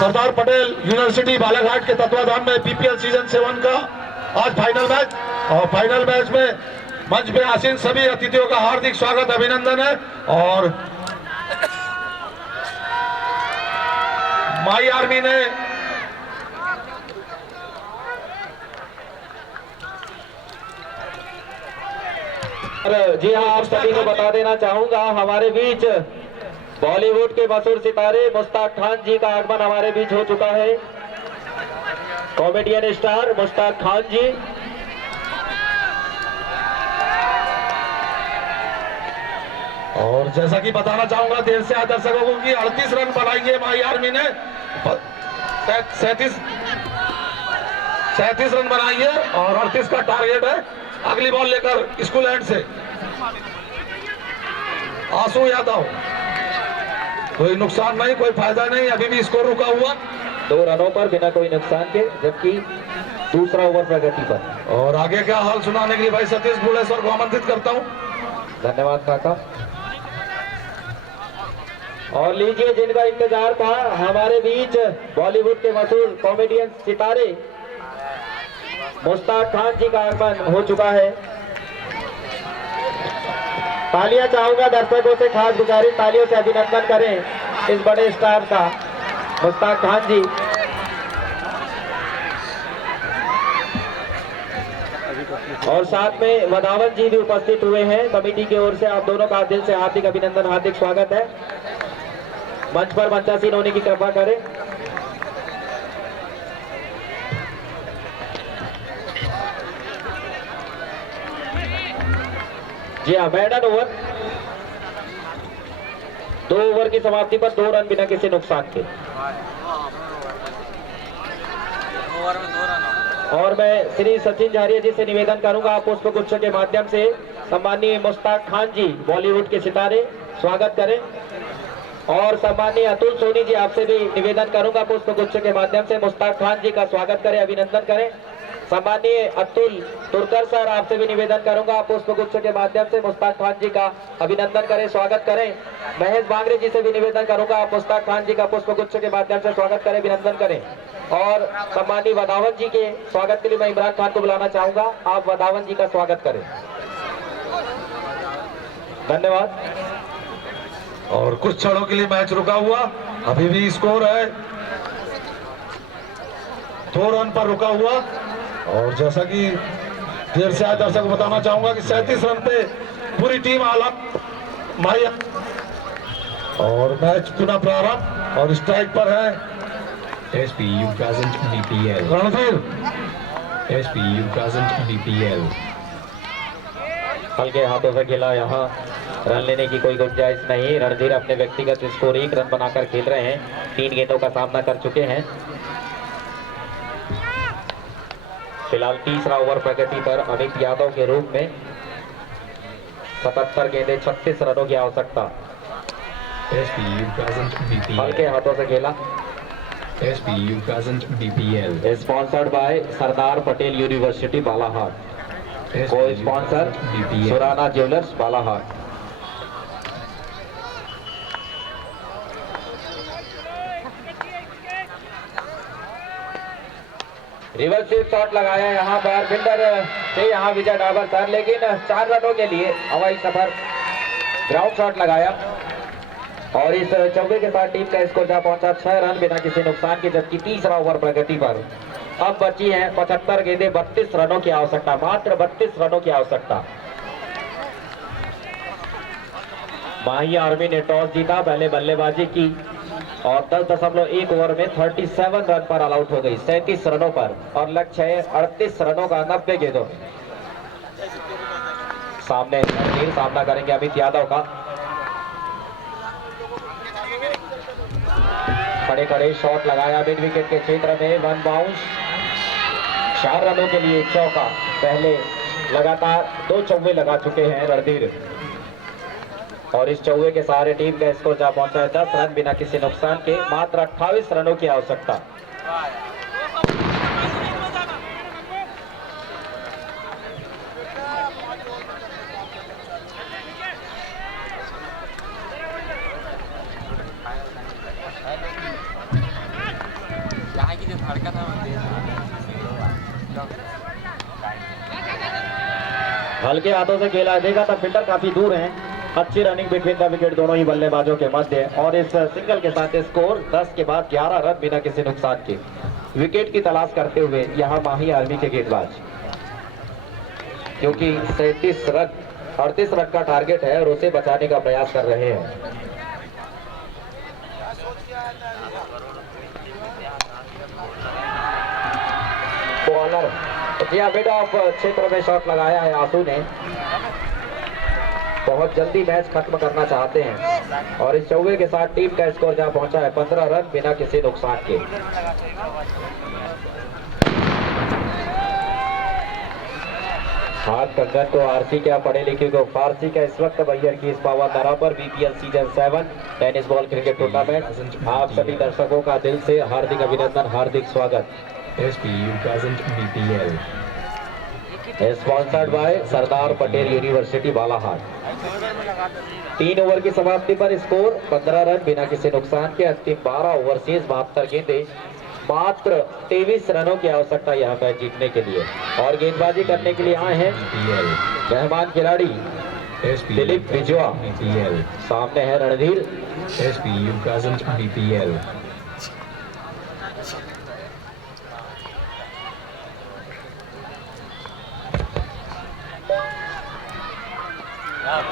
सरदार पटेल यूनिवर्सिटी बालाघाट के तत्वाधान में PPL सीजन 7 का आज फाइनल मैच, और फाइनल मैच में मंच पे आसीन सभी अतिथियों का हार्दिक स्वागत, अभिनंदन है। और माई आर्मी ने जी हाँ, आप सभी को बता देना चाहूंगा हमारे बीच बॉलीवुड के मशहूर सितारे मुश्ताक खान जी का आगमन हमारे बीच हो चुका है। कॉमेडियन स्टार मुश्ताक खान जी। और जैसा कि बताना चाहूंगा देर से आए दर्शकों को कि 38 रन बनाएंगे माही आर्मी ने, 37 रन बनाएंगे और 38 का टारगेट है। अगली बॉल लेकर स्कूल एंड से आंसू यादव, कोई नुकसान नहीं, कोई फायदा नहीं, अभी भी स्कोर रुका हुआ 2 रनों पर बिना कोई नुकसान के, जबकि दूसरा ओवर प्रगति पर। और आगे का हाल सुनाने के लिए भाई सतीश बुलेश्वर को आमंत्रित करता हूं। धन्यवाद काका। और लीजिए जिनका इंतजार था, हमारे बीच बॉलीवुड के मशहूर कॉमेडियन सितारे मुश्ताक खान जी का आगमन हो चुका है। तालियां चाहूंगा दर्शकों से, खास गुजारिश तालियों से अभिनंदन करें इस बड़े स्टार का, मुश्ताक खान जी। और साथ में वधावन जी भी उपस्थित हुए हैं कमेटी की ओर से। आप दोनों का दिल से हार्दिक अभिनंदन, हार्दिक स्वागत है। मंच पर मंचासीन होने की कृपा करें। जी हाँ, मैडन ओवर, 2 ओवर की समाप्ति पर 2 रन बिना किसी नुकसान के। ओवर में 2 रन। और मैं श्री सचिन झारिया जी से निवेदन करूंगा, आप पुष्प गुच्छ के माध्यम से सम्मानीय मुश्ताक खान जी बॉलीवुड के सितारे स्वागत करें। और सम्मानीय अतुल सोनी जी, आपसे भी निवेदन करूंगा पुष्प गुच्छ के माध्यम से मुश्ताक खान जी का स्वागत करें, अभिनंदन करें। सम्मानीय अतुल तुर्कर सर, आपसे भी निवेदन करूंगा, आप पुष्प गुच्छ के माध्यम से मुश्ताक खान जी का अभिनंदन करें, स्वागत करें। महेश बांगरे जी से भी निवेदन करूंगा, आप मुश्ताक खान जी का पुष्प गुच्छ के माध्यम से स्वागत करें, अभिनंदन करें। और सम्मानीय वधावन जी के स्वागत के लिए मैं इमरान खान को बुलाना चाहूंगा, आप वधावन जी का स्वागत करें। धन्यवाद। और कुछ क्षणों के लिए मैच रुका हुआ, अभी भी स्कोर है 2 रन पर रुका हुआ। और जैसा कि देर से आज दर्शक को बताना चाहूंगा कि 37 रन पे पूरी टीम आलम माही। और मैच पुनः प्रारंभ और स्ट्राइक पर है SPU present BPL. Randhir. SPU present BPL. हल्के हाथों से खेला, यहाँ रन लेने की कोई गुंजाइश नहीं। रणधीर अपने व्यक्तिगत स्कोर 1 रन बनाकर खेल रहे हैं, 3 गेंदों का सामना कर चुके हैं। फिलहाल तीसरा ओवर प्रगति पर अमित यादव के रूप में 77 गेंदे 36 रनों की आवश्यकता। SPU present BPL. हल्के हाथों से खेला। SPU present BPL. Sponsored by Sardar Patel university Balaghat, co sponsor Surana jewellers Balaghat. Reverse sweep shot लगाया यहाँ पर फिल्डर से, यहाँ विजय डाबर सर, लेकिन 4 रनों के लिए हवाई सफर ग्राउंड शॉट लगाया। और इस चौके के साथ टीम का स्कोर जा पहुंचा 6 रन बिना किसी नुकसान के, जबकि तीसरा ओवर प्रगति पर। अब बची है 75 गेंदे, 32 रनों की आवश्यकता, मात्र 32 रनों की आवश्यकता। माही आर्मी ने टॉस जीता, पहले बल्लेबाजी की और 10.1 ओवर में 37 रन पर ऑल आउट हो गई, 37 रनों पर। और लक्ष्य है 38 रनों का 90 गेंदों। सामने रणधीर सामना करेंगे अमित यादव का। खड़े खड़े शॉट लगाया मिड विकेट के क्षेत्र में, 1 बाउंस, 4 रनों के लिए चौका। पहले लगातार 2 चौके लगा चुके हैं रणधीर। और इस चौके के सहारे टीम का स्कोर जा पहुंचा है 10 रन बिना किसी नुकसान के, मात्र 28 रनों की आवश्यकता। यहाँ की जो धड़कन है हल्के हाथों से खेला, देखा था फील्डर काफी दूर हैं। अच्छी रनिंग बिटवीन द विकेट दोनों ही बल्लेबाजों के मध्य। और इस सिंगल के साथ स्कोर 10 के बाद 11 रन बिना किसी नुकसान के। विकेट की तलाश करते हुए यहाँ माही आर्मी के गेंदबाज, क्योंकि 37 रन 38 रन का टारगेट है और उसे बचाने का प्रयास कर रहे हैं। बॉलर मिड ऑफ क्षेत्र में शॉट लगाया है आंसू ने। बहुत जल्दी मैच खत्म करना चाहते हैं और इस चौके के साथ टीम का स्कोर जहां पहुंचा है 15 रन बिना किसी नुकसान के। हाथ कंगन को आरसी क्या पढ़े लिखे को फारसी का इस वक्त बैयर की इस पावन धरा पर BPL season 7 tennis ball cricket tournament आप सभी दर्शकों का दिल से हार्दिक अभिनंदन, हार्दिक स्वागत। Sponsored by Sardar Patel university Balaghat. 3 over की समाप्ति पर स्कोर 15 रन बिना किसी नुकसान के। अंतिम 12 ओवर से 72 गेंदे, मात्र 23 रनों की आवश्यकता यह मैच जीतने के लिए। और गेंदबाजी करने के लिए आए हैं मेहमान खिलाड़ी दिलीप विजवा, सामने है रणधीर।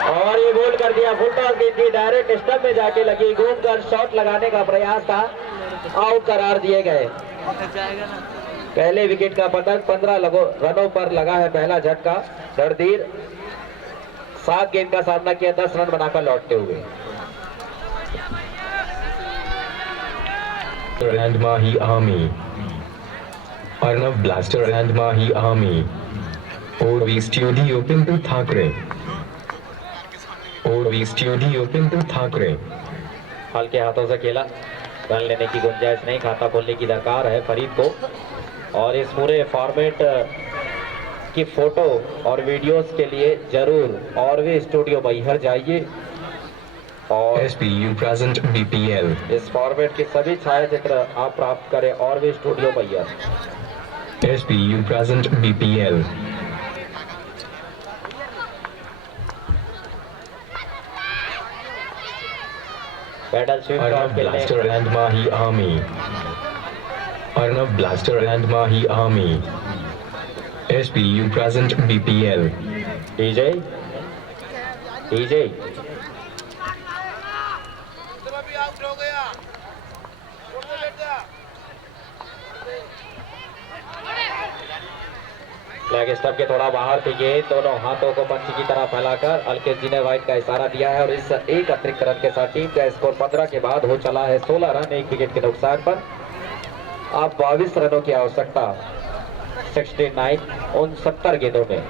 और ये गोल कर दिया। फुल टॉस गेंद थी, डायरेक्ट स्टंप में जाके लगी, घूमकर शॉट लगाने का प्रयास था, आउट करार दिए गए। पहले विकेट का पतन 15 रनों पर लगा है पहला झटका। रणधीर 7 गेंद का सामना किया, 10 रन बनाकर लौटते हुए। And Mahi Army, Arnav Blaster and Mahi Army, OV Studio Pintu Thakre, OV Studio Pintu Thakre। हल्के हाथों से खेला, रन लेने की गुंजाइश नहीं, खाता खोलने की दरकार है फरीद को। और इस पूरे फॉर्मेट की फोटो और वीडियोस के लिए जरूर और भी स्टूडियो बैहर जाइए और SPU present BPL, इस फॉर्मेट के सभी छायाचित्र आप प्राप्त करें और भी studio Baihar. SPU present BPL, paddle swing Arnav Blaster and Mahi Army, Arnav Blaster and Mahi Army, SPU present BPL, DJ flag stump के थोड़ा बाहर थी गेंद, दोनों हाथों को पंची की तरह फैलाकर अल्केश जी ने वाइड का इशारा दिया है। और इस एक अतिरिक्त रन के साथ टीम का स्कोर 15 के बाद हो चला है 16 रन, 1 विकेट के नुकसान पर। अब 22 रनों की आवश्यकता 69 गेंदों में।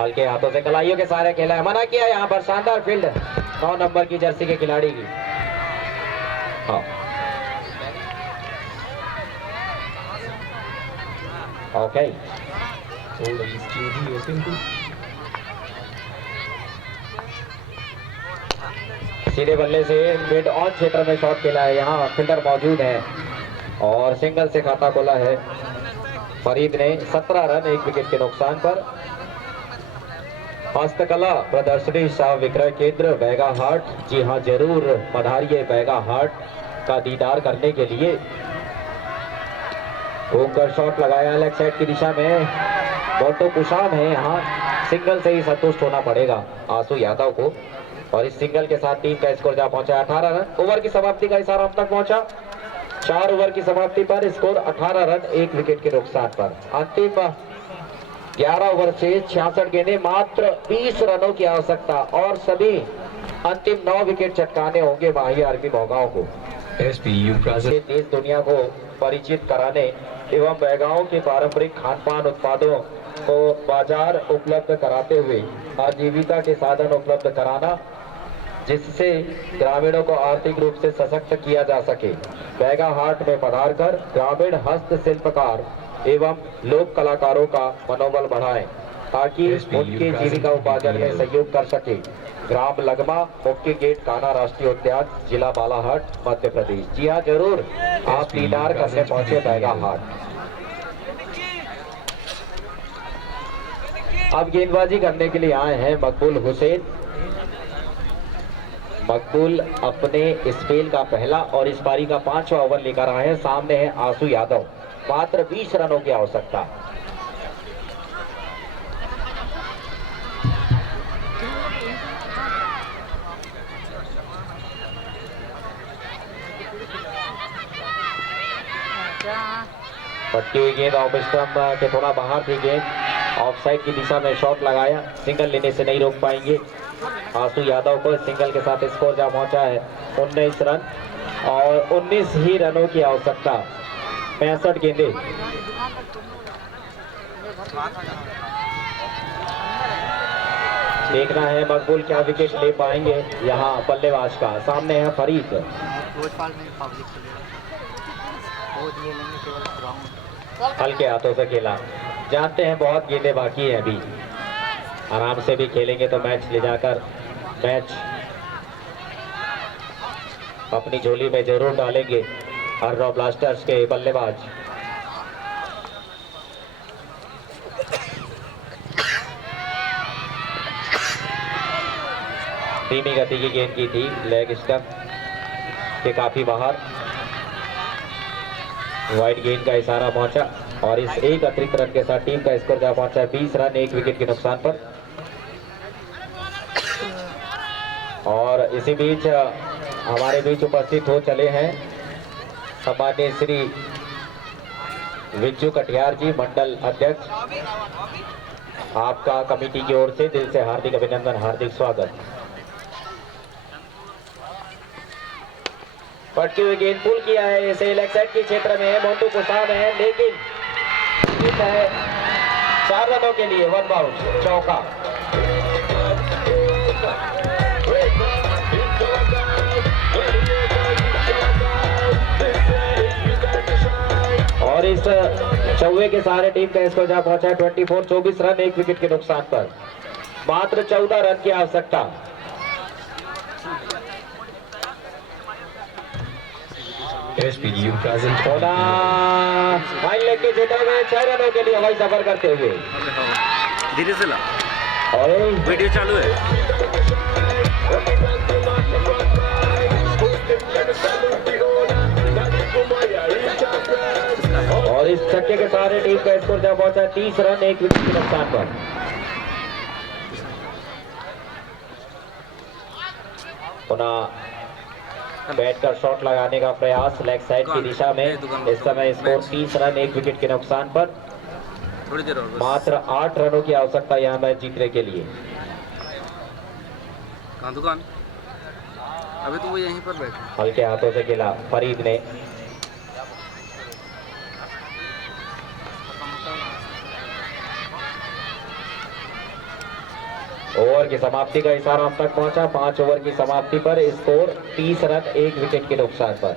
हल्के हाथों से कलाइयों के सारे खेला है, मना किया यहाँ पर। शानदार फील्ड 9 नंबर की जर्सी के खिलाड़ी की। हाँ ओके, सीधे बल्ले से मिड ऑन क्षेत्र में शॉट खेला है, यहाँ फील्डर मौजूद है और सिंगल से खाता खोला है फरीद ने। 17 रन, 1 विकेट के नुकसान पर। हस्तकला प्रदर्शनी शाह विक्रय केंद्र बैगा हाट, जी हाँ जरूर पधारिए बैगा हाट का दीदार करने के लिए। घूमकर शॉट लगाया लेग साइड की दिशा में, मोटो कुशाम है यहाँ, सिंगल से ही संतुष्ट होना पड़ेगा आंसू यादव को। और इस सिंगल के साथ टीम का स्कोर जहां पहुंचा 18 रन। ओवर की समाप्ति का इशारा हम तक पहुंचा। 4 ओवर की समाप्ति पर स्कोर 18 रन, 1 विकेट के नुकसान पर। अंतिम 11 ओवर से 66 गेंदें, मात्र 20 रनों की आवश्यकता और सभी अंतिम 9 विकेट चटकाने होंगे माही आर्मी भोगांव को। देश दुनिया को परिचित कराने एवं बैगांव के पारंपरिक खान पान उत्पादों को बाजार उपलब्ध कराते हुए आजीविका के साधन उपलब्ध कराना, जिससे ग्रामीणों को आर्थिक रूप से सशक्त किया जा सके। बैगा हाट में पधार कर ग्रामीण हस्तशिल्पकार एवं लोक कलाकारों का मनोबल बढ़ाएं ताकि उनकी जीविका उपार्जन में सहयोग कर सके। ग्राम लगमा, मुख्य गेट, कान्हा राष्ट्रीय उद्यान, जिला बालाहाट, मध्य प्रदेश। जी हाँ जरूर आप दीदार करने पहुंचे बैगा हाट। अब गेंदबाजी करने के लिए आए हैं मकबूल हुसैन। मकबूल अपने स्पेल का पहला और इस पारी का 5वां ओवर लेकर आए हैं। सामने है आंसू यादव, मात्र 20 रनों की आवश्यकता। पटकी हुई गेंद ऑफ स्टंप के थोड़ा बाहर थी गेंद, ऑफ साइड की दिशा में शॉट लगाया, सिंगल लेने से नहीं रोक पाएंगे आंसू यादव को। सिंगल के साथ स्कोर जहां पहुंचा है 19 रन और 19 ही रनों की आवश्यकता, 65 गेंदें। देखना है मकबूल क्या विकेट ले पाएंगे यहाँ बल्लेबाज का। सामने है फरीद, हल्के हाथों से खेला, जानते हैं बहुत गेंदें बाकी हैं अभी, आराम से भी खेलेंगे तो मैच ले जाकर मैच अपनी झोली में जरूर डालेंगे अर्नव ब्लास्टर्स के बल्लेबाज। धीमी गति की गेंद की थी, लेग स्टंप के काफी बाहर, वाइड गेंद का इशारा पहुंचा और इस एक अतिरिक्त रन के साथ टीम का स्कोर जहां पहुंचा 20 रन 1 विकेट के नुकसान पर। और इसी बीच हमारे बीच उपस्थित हो चले हैं सम्माननीय श्री विज्जू कटियार जी, मंडल अध्यक्ष। आपका कमेटी की ओर से दिल से हार्दिक अभिनंदन, हार्दिक स्वागत। पटकी हुई गेंद पुल किया है, इसे लेग साइड के क्षेत्र में है, मोटू कुसाम है, लेकिन है 4 रनों के लिए 1 बाउंस, चौका। और इस चौवे के सहारे टीम का स्कोर जहां पहुंचा 24 रन 1 विकेट के नुकसान पर, मात्र 14 रन की आवश्यकता। SPU present. फाइन लेग के क्षेत्र में 6 रनों के लिए हवाई सफर करते हुए, धीरे से ला, और वीडियो चालू है। और इस छक्के के सहारे टीम का स्कोर जहां पहुंचा 30 रन 1 विकेट के नुकसान पर। पुनः बैट का शॉट लगाने का प्रयास लेग साइड की दिशा में, इस समय स्कोर 30 रन 1 विकेट के नुकसान पर, थोड़ी देर और, मात्र 8 रनों की आवश्यकता यहां मैच जीतने के लिए। कहाँ दुकान? अभी तो वो यहीं पर बैठे। हल्के हाथों से खेला फरीद ने, ओवर की समाप्ति का इशारा हम तक पहुंचा। 5 ओवर की समाप्ति पर स्कोर 30 रन 1 विकेट के नुकसान पर।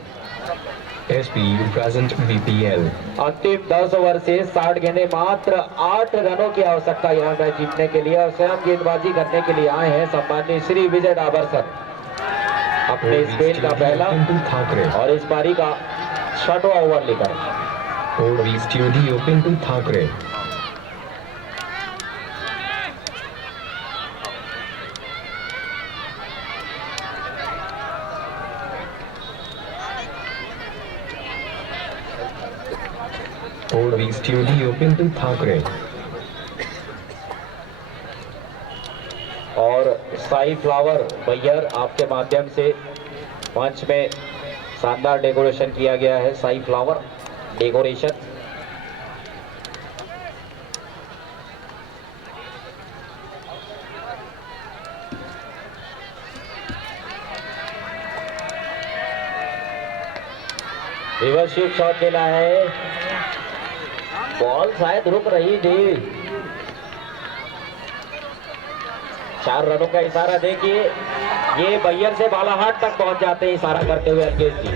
SPU present BPL. अंतिम 10 ओवर से 60 गेंदें, मात्र 8 रनों की आवश्यकता यहां मैच जीतने के लिए, और स्वयं गेंदबाजी करने के लिए आए हैं सम्माननीय श्री विजय डाबर सर। अपने स्पेन का पहला और इस पारी का 6वां ओवर लेकर। OV Studio Pintu Thakre. OV Studio Pintu Thakre. और साई फ्लावर बैयर आपके माध्यम से मंच में शानदार डेकोरेशन किया गया है। Sai flower decoration, reverse sweep shot खेला है, बॉल शायद रुक रही थी। 4 रनों का इशारा देखिए, ये बैयर से बालाहाट तक पहुंच जाते हैं इशारा करते हुए अंकेश जी।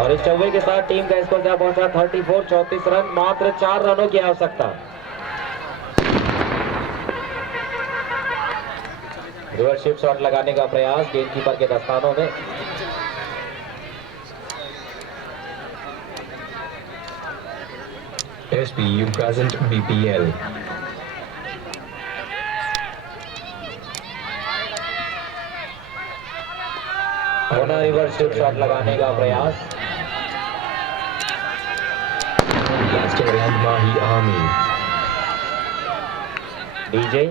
और इस चौवे के साथ टीम का स्कोर जहां पहुंचा 34 रन, मात्र 4 रनों की आवश्यकता। रिवर्स स्वीप शॉट लगाने का प्रयास गेंदकीपर के दस्तानों में, SPU present BPL. पुनः रिवर्स स्वीप शॉट लगाने का प्रयास, Blaster and Mahi Army. DJ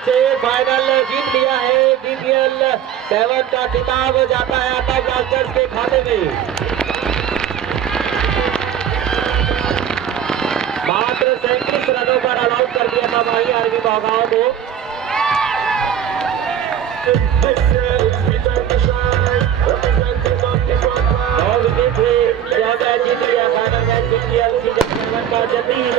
match final जीत लिया है। BPL 7 का खिताब जाता है अर्नव ब्लास्टर्स के खाते में। मात्र 37 रनों पर ऑल आउट कर दिया था माही आर्मी बौगाओं को। जीत लिया फाइनल मैच BPL सीजन 7 का। जल्दी ही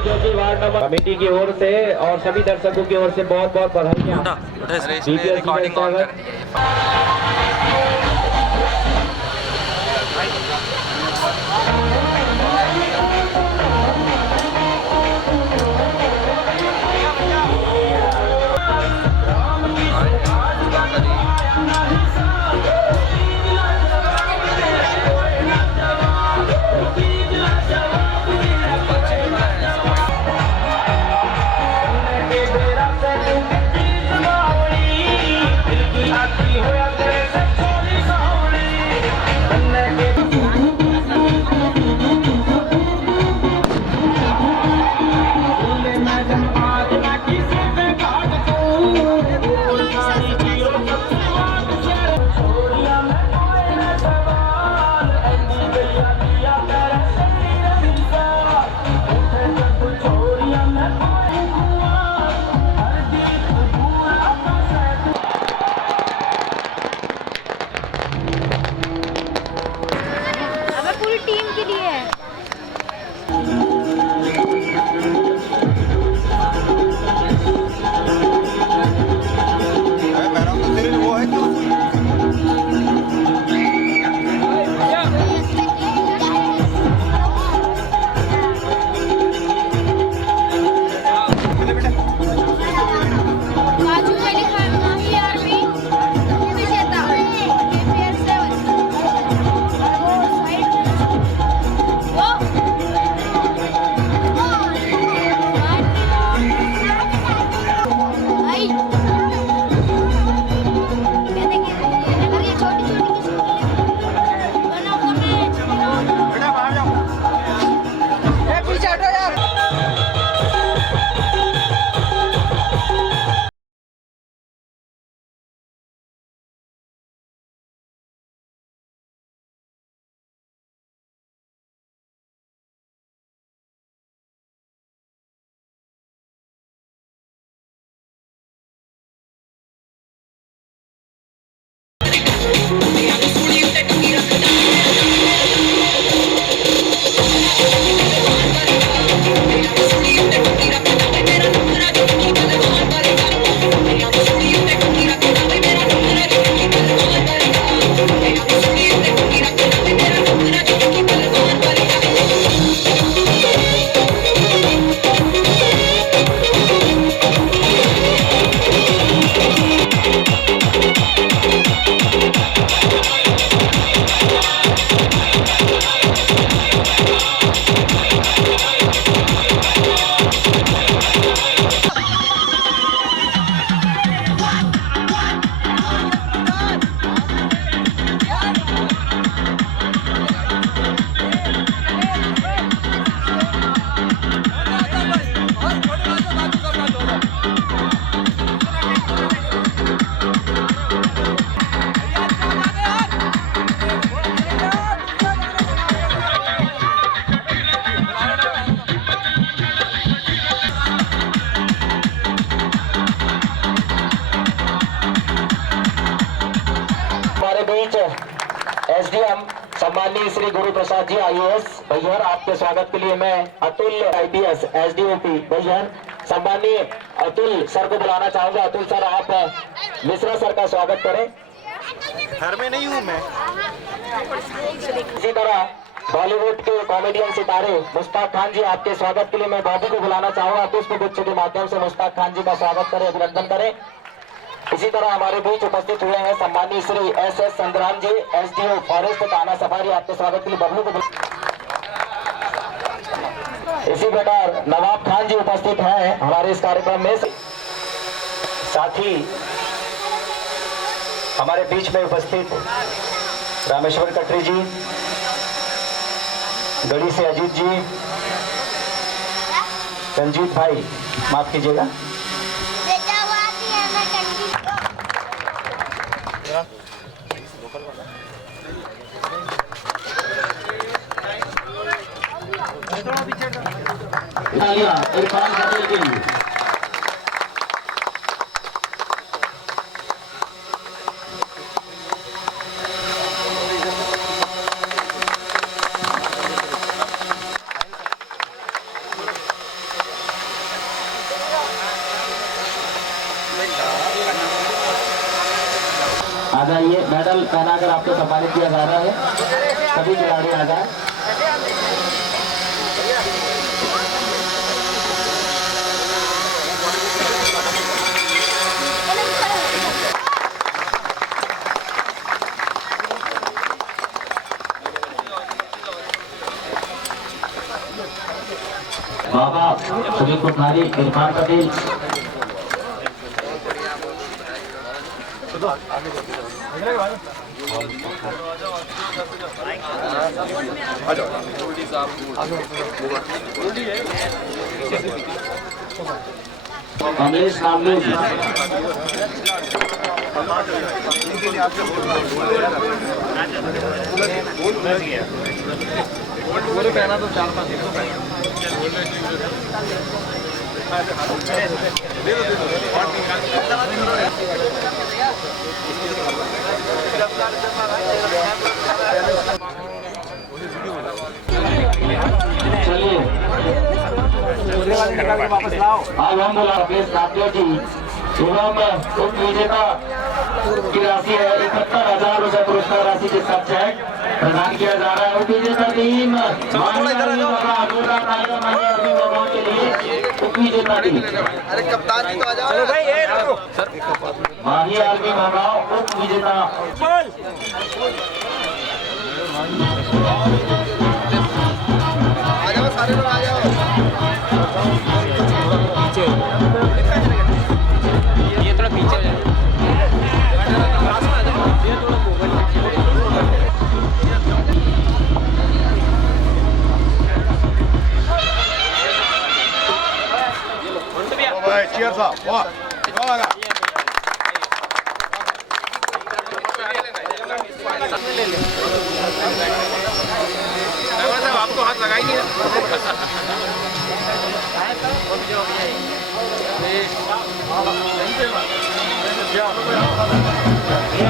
जो कि वार्ड नंबर कमेटी की ओर से और सभी दर्शकों की ओर से बहुत बहुत बधाइयां। रिकॉर्डिंग ऑन कर। एसडीएम सम्माननीय श्री गुरु प्रसाद जी IAS भैया, आपके स्वागत के लिए मैं अतुल IPS SDOP भैया सम्माननीय अतुल सर को बुलाना चाहूंगा। अतुल सर, आप मिश्रा सर का स्वागत करें। घर में नहीं हूँ मैं। इसी तरह बॉलीवुड के कॉमेडियन सितारे मुश्ताक खान जी, आपके स्वागत के लिए मैं बॉबी को बुलाना चाहूंगा। पुष्प गुच्छ के माध्यम से मुश्ताक खान जी का स्वागत करें, अभिनंदन करें। इसी तरह हमारे बीच उपस्थित हुए हैं सम्माननीय श्री SS संग्राम जी SDO फॉरेस्ट थाना सफारी, आपके स्वागत के लिए बबलू को। इसी प्रकार नवाब खान जी उपस्थित हैं हमारे इस कार्यक्रम में। साथ ही हमारे बीच में उपस्थित रामेश्वर कटरी जी, गढ़ी से अजीत जी, रंजीत भाई, माफ कीजिएगा, इरफान पटेल के लिए। आ जाइए, मेडल पहनाकर आपको सम्मानित किया जा रहा है। सभी खिलाड़ी आ जाए। बाबा सुनील कोठारी, इरफान पटेल, कमलेश नामदेव जी, पहना तो 4-5 चलिए आज हम बोला राकेश नामदेव जी एवं उप विजेता की राशि है 71,000 रुपए पुरस्कार राशि के साथ चेक प्रदान किया जा रहा है। उप विजेता टीम के लिए उप विजेता टीम माही आर्मी महागांव उप विजेता सारे लोग आ जाओ। ये थोड़ा पीछे हो जाए। Cheers up. What? आपको हाथ लगाई नहीं Yeah.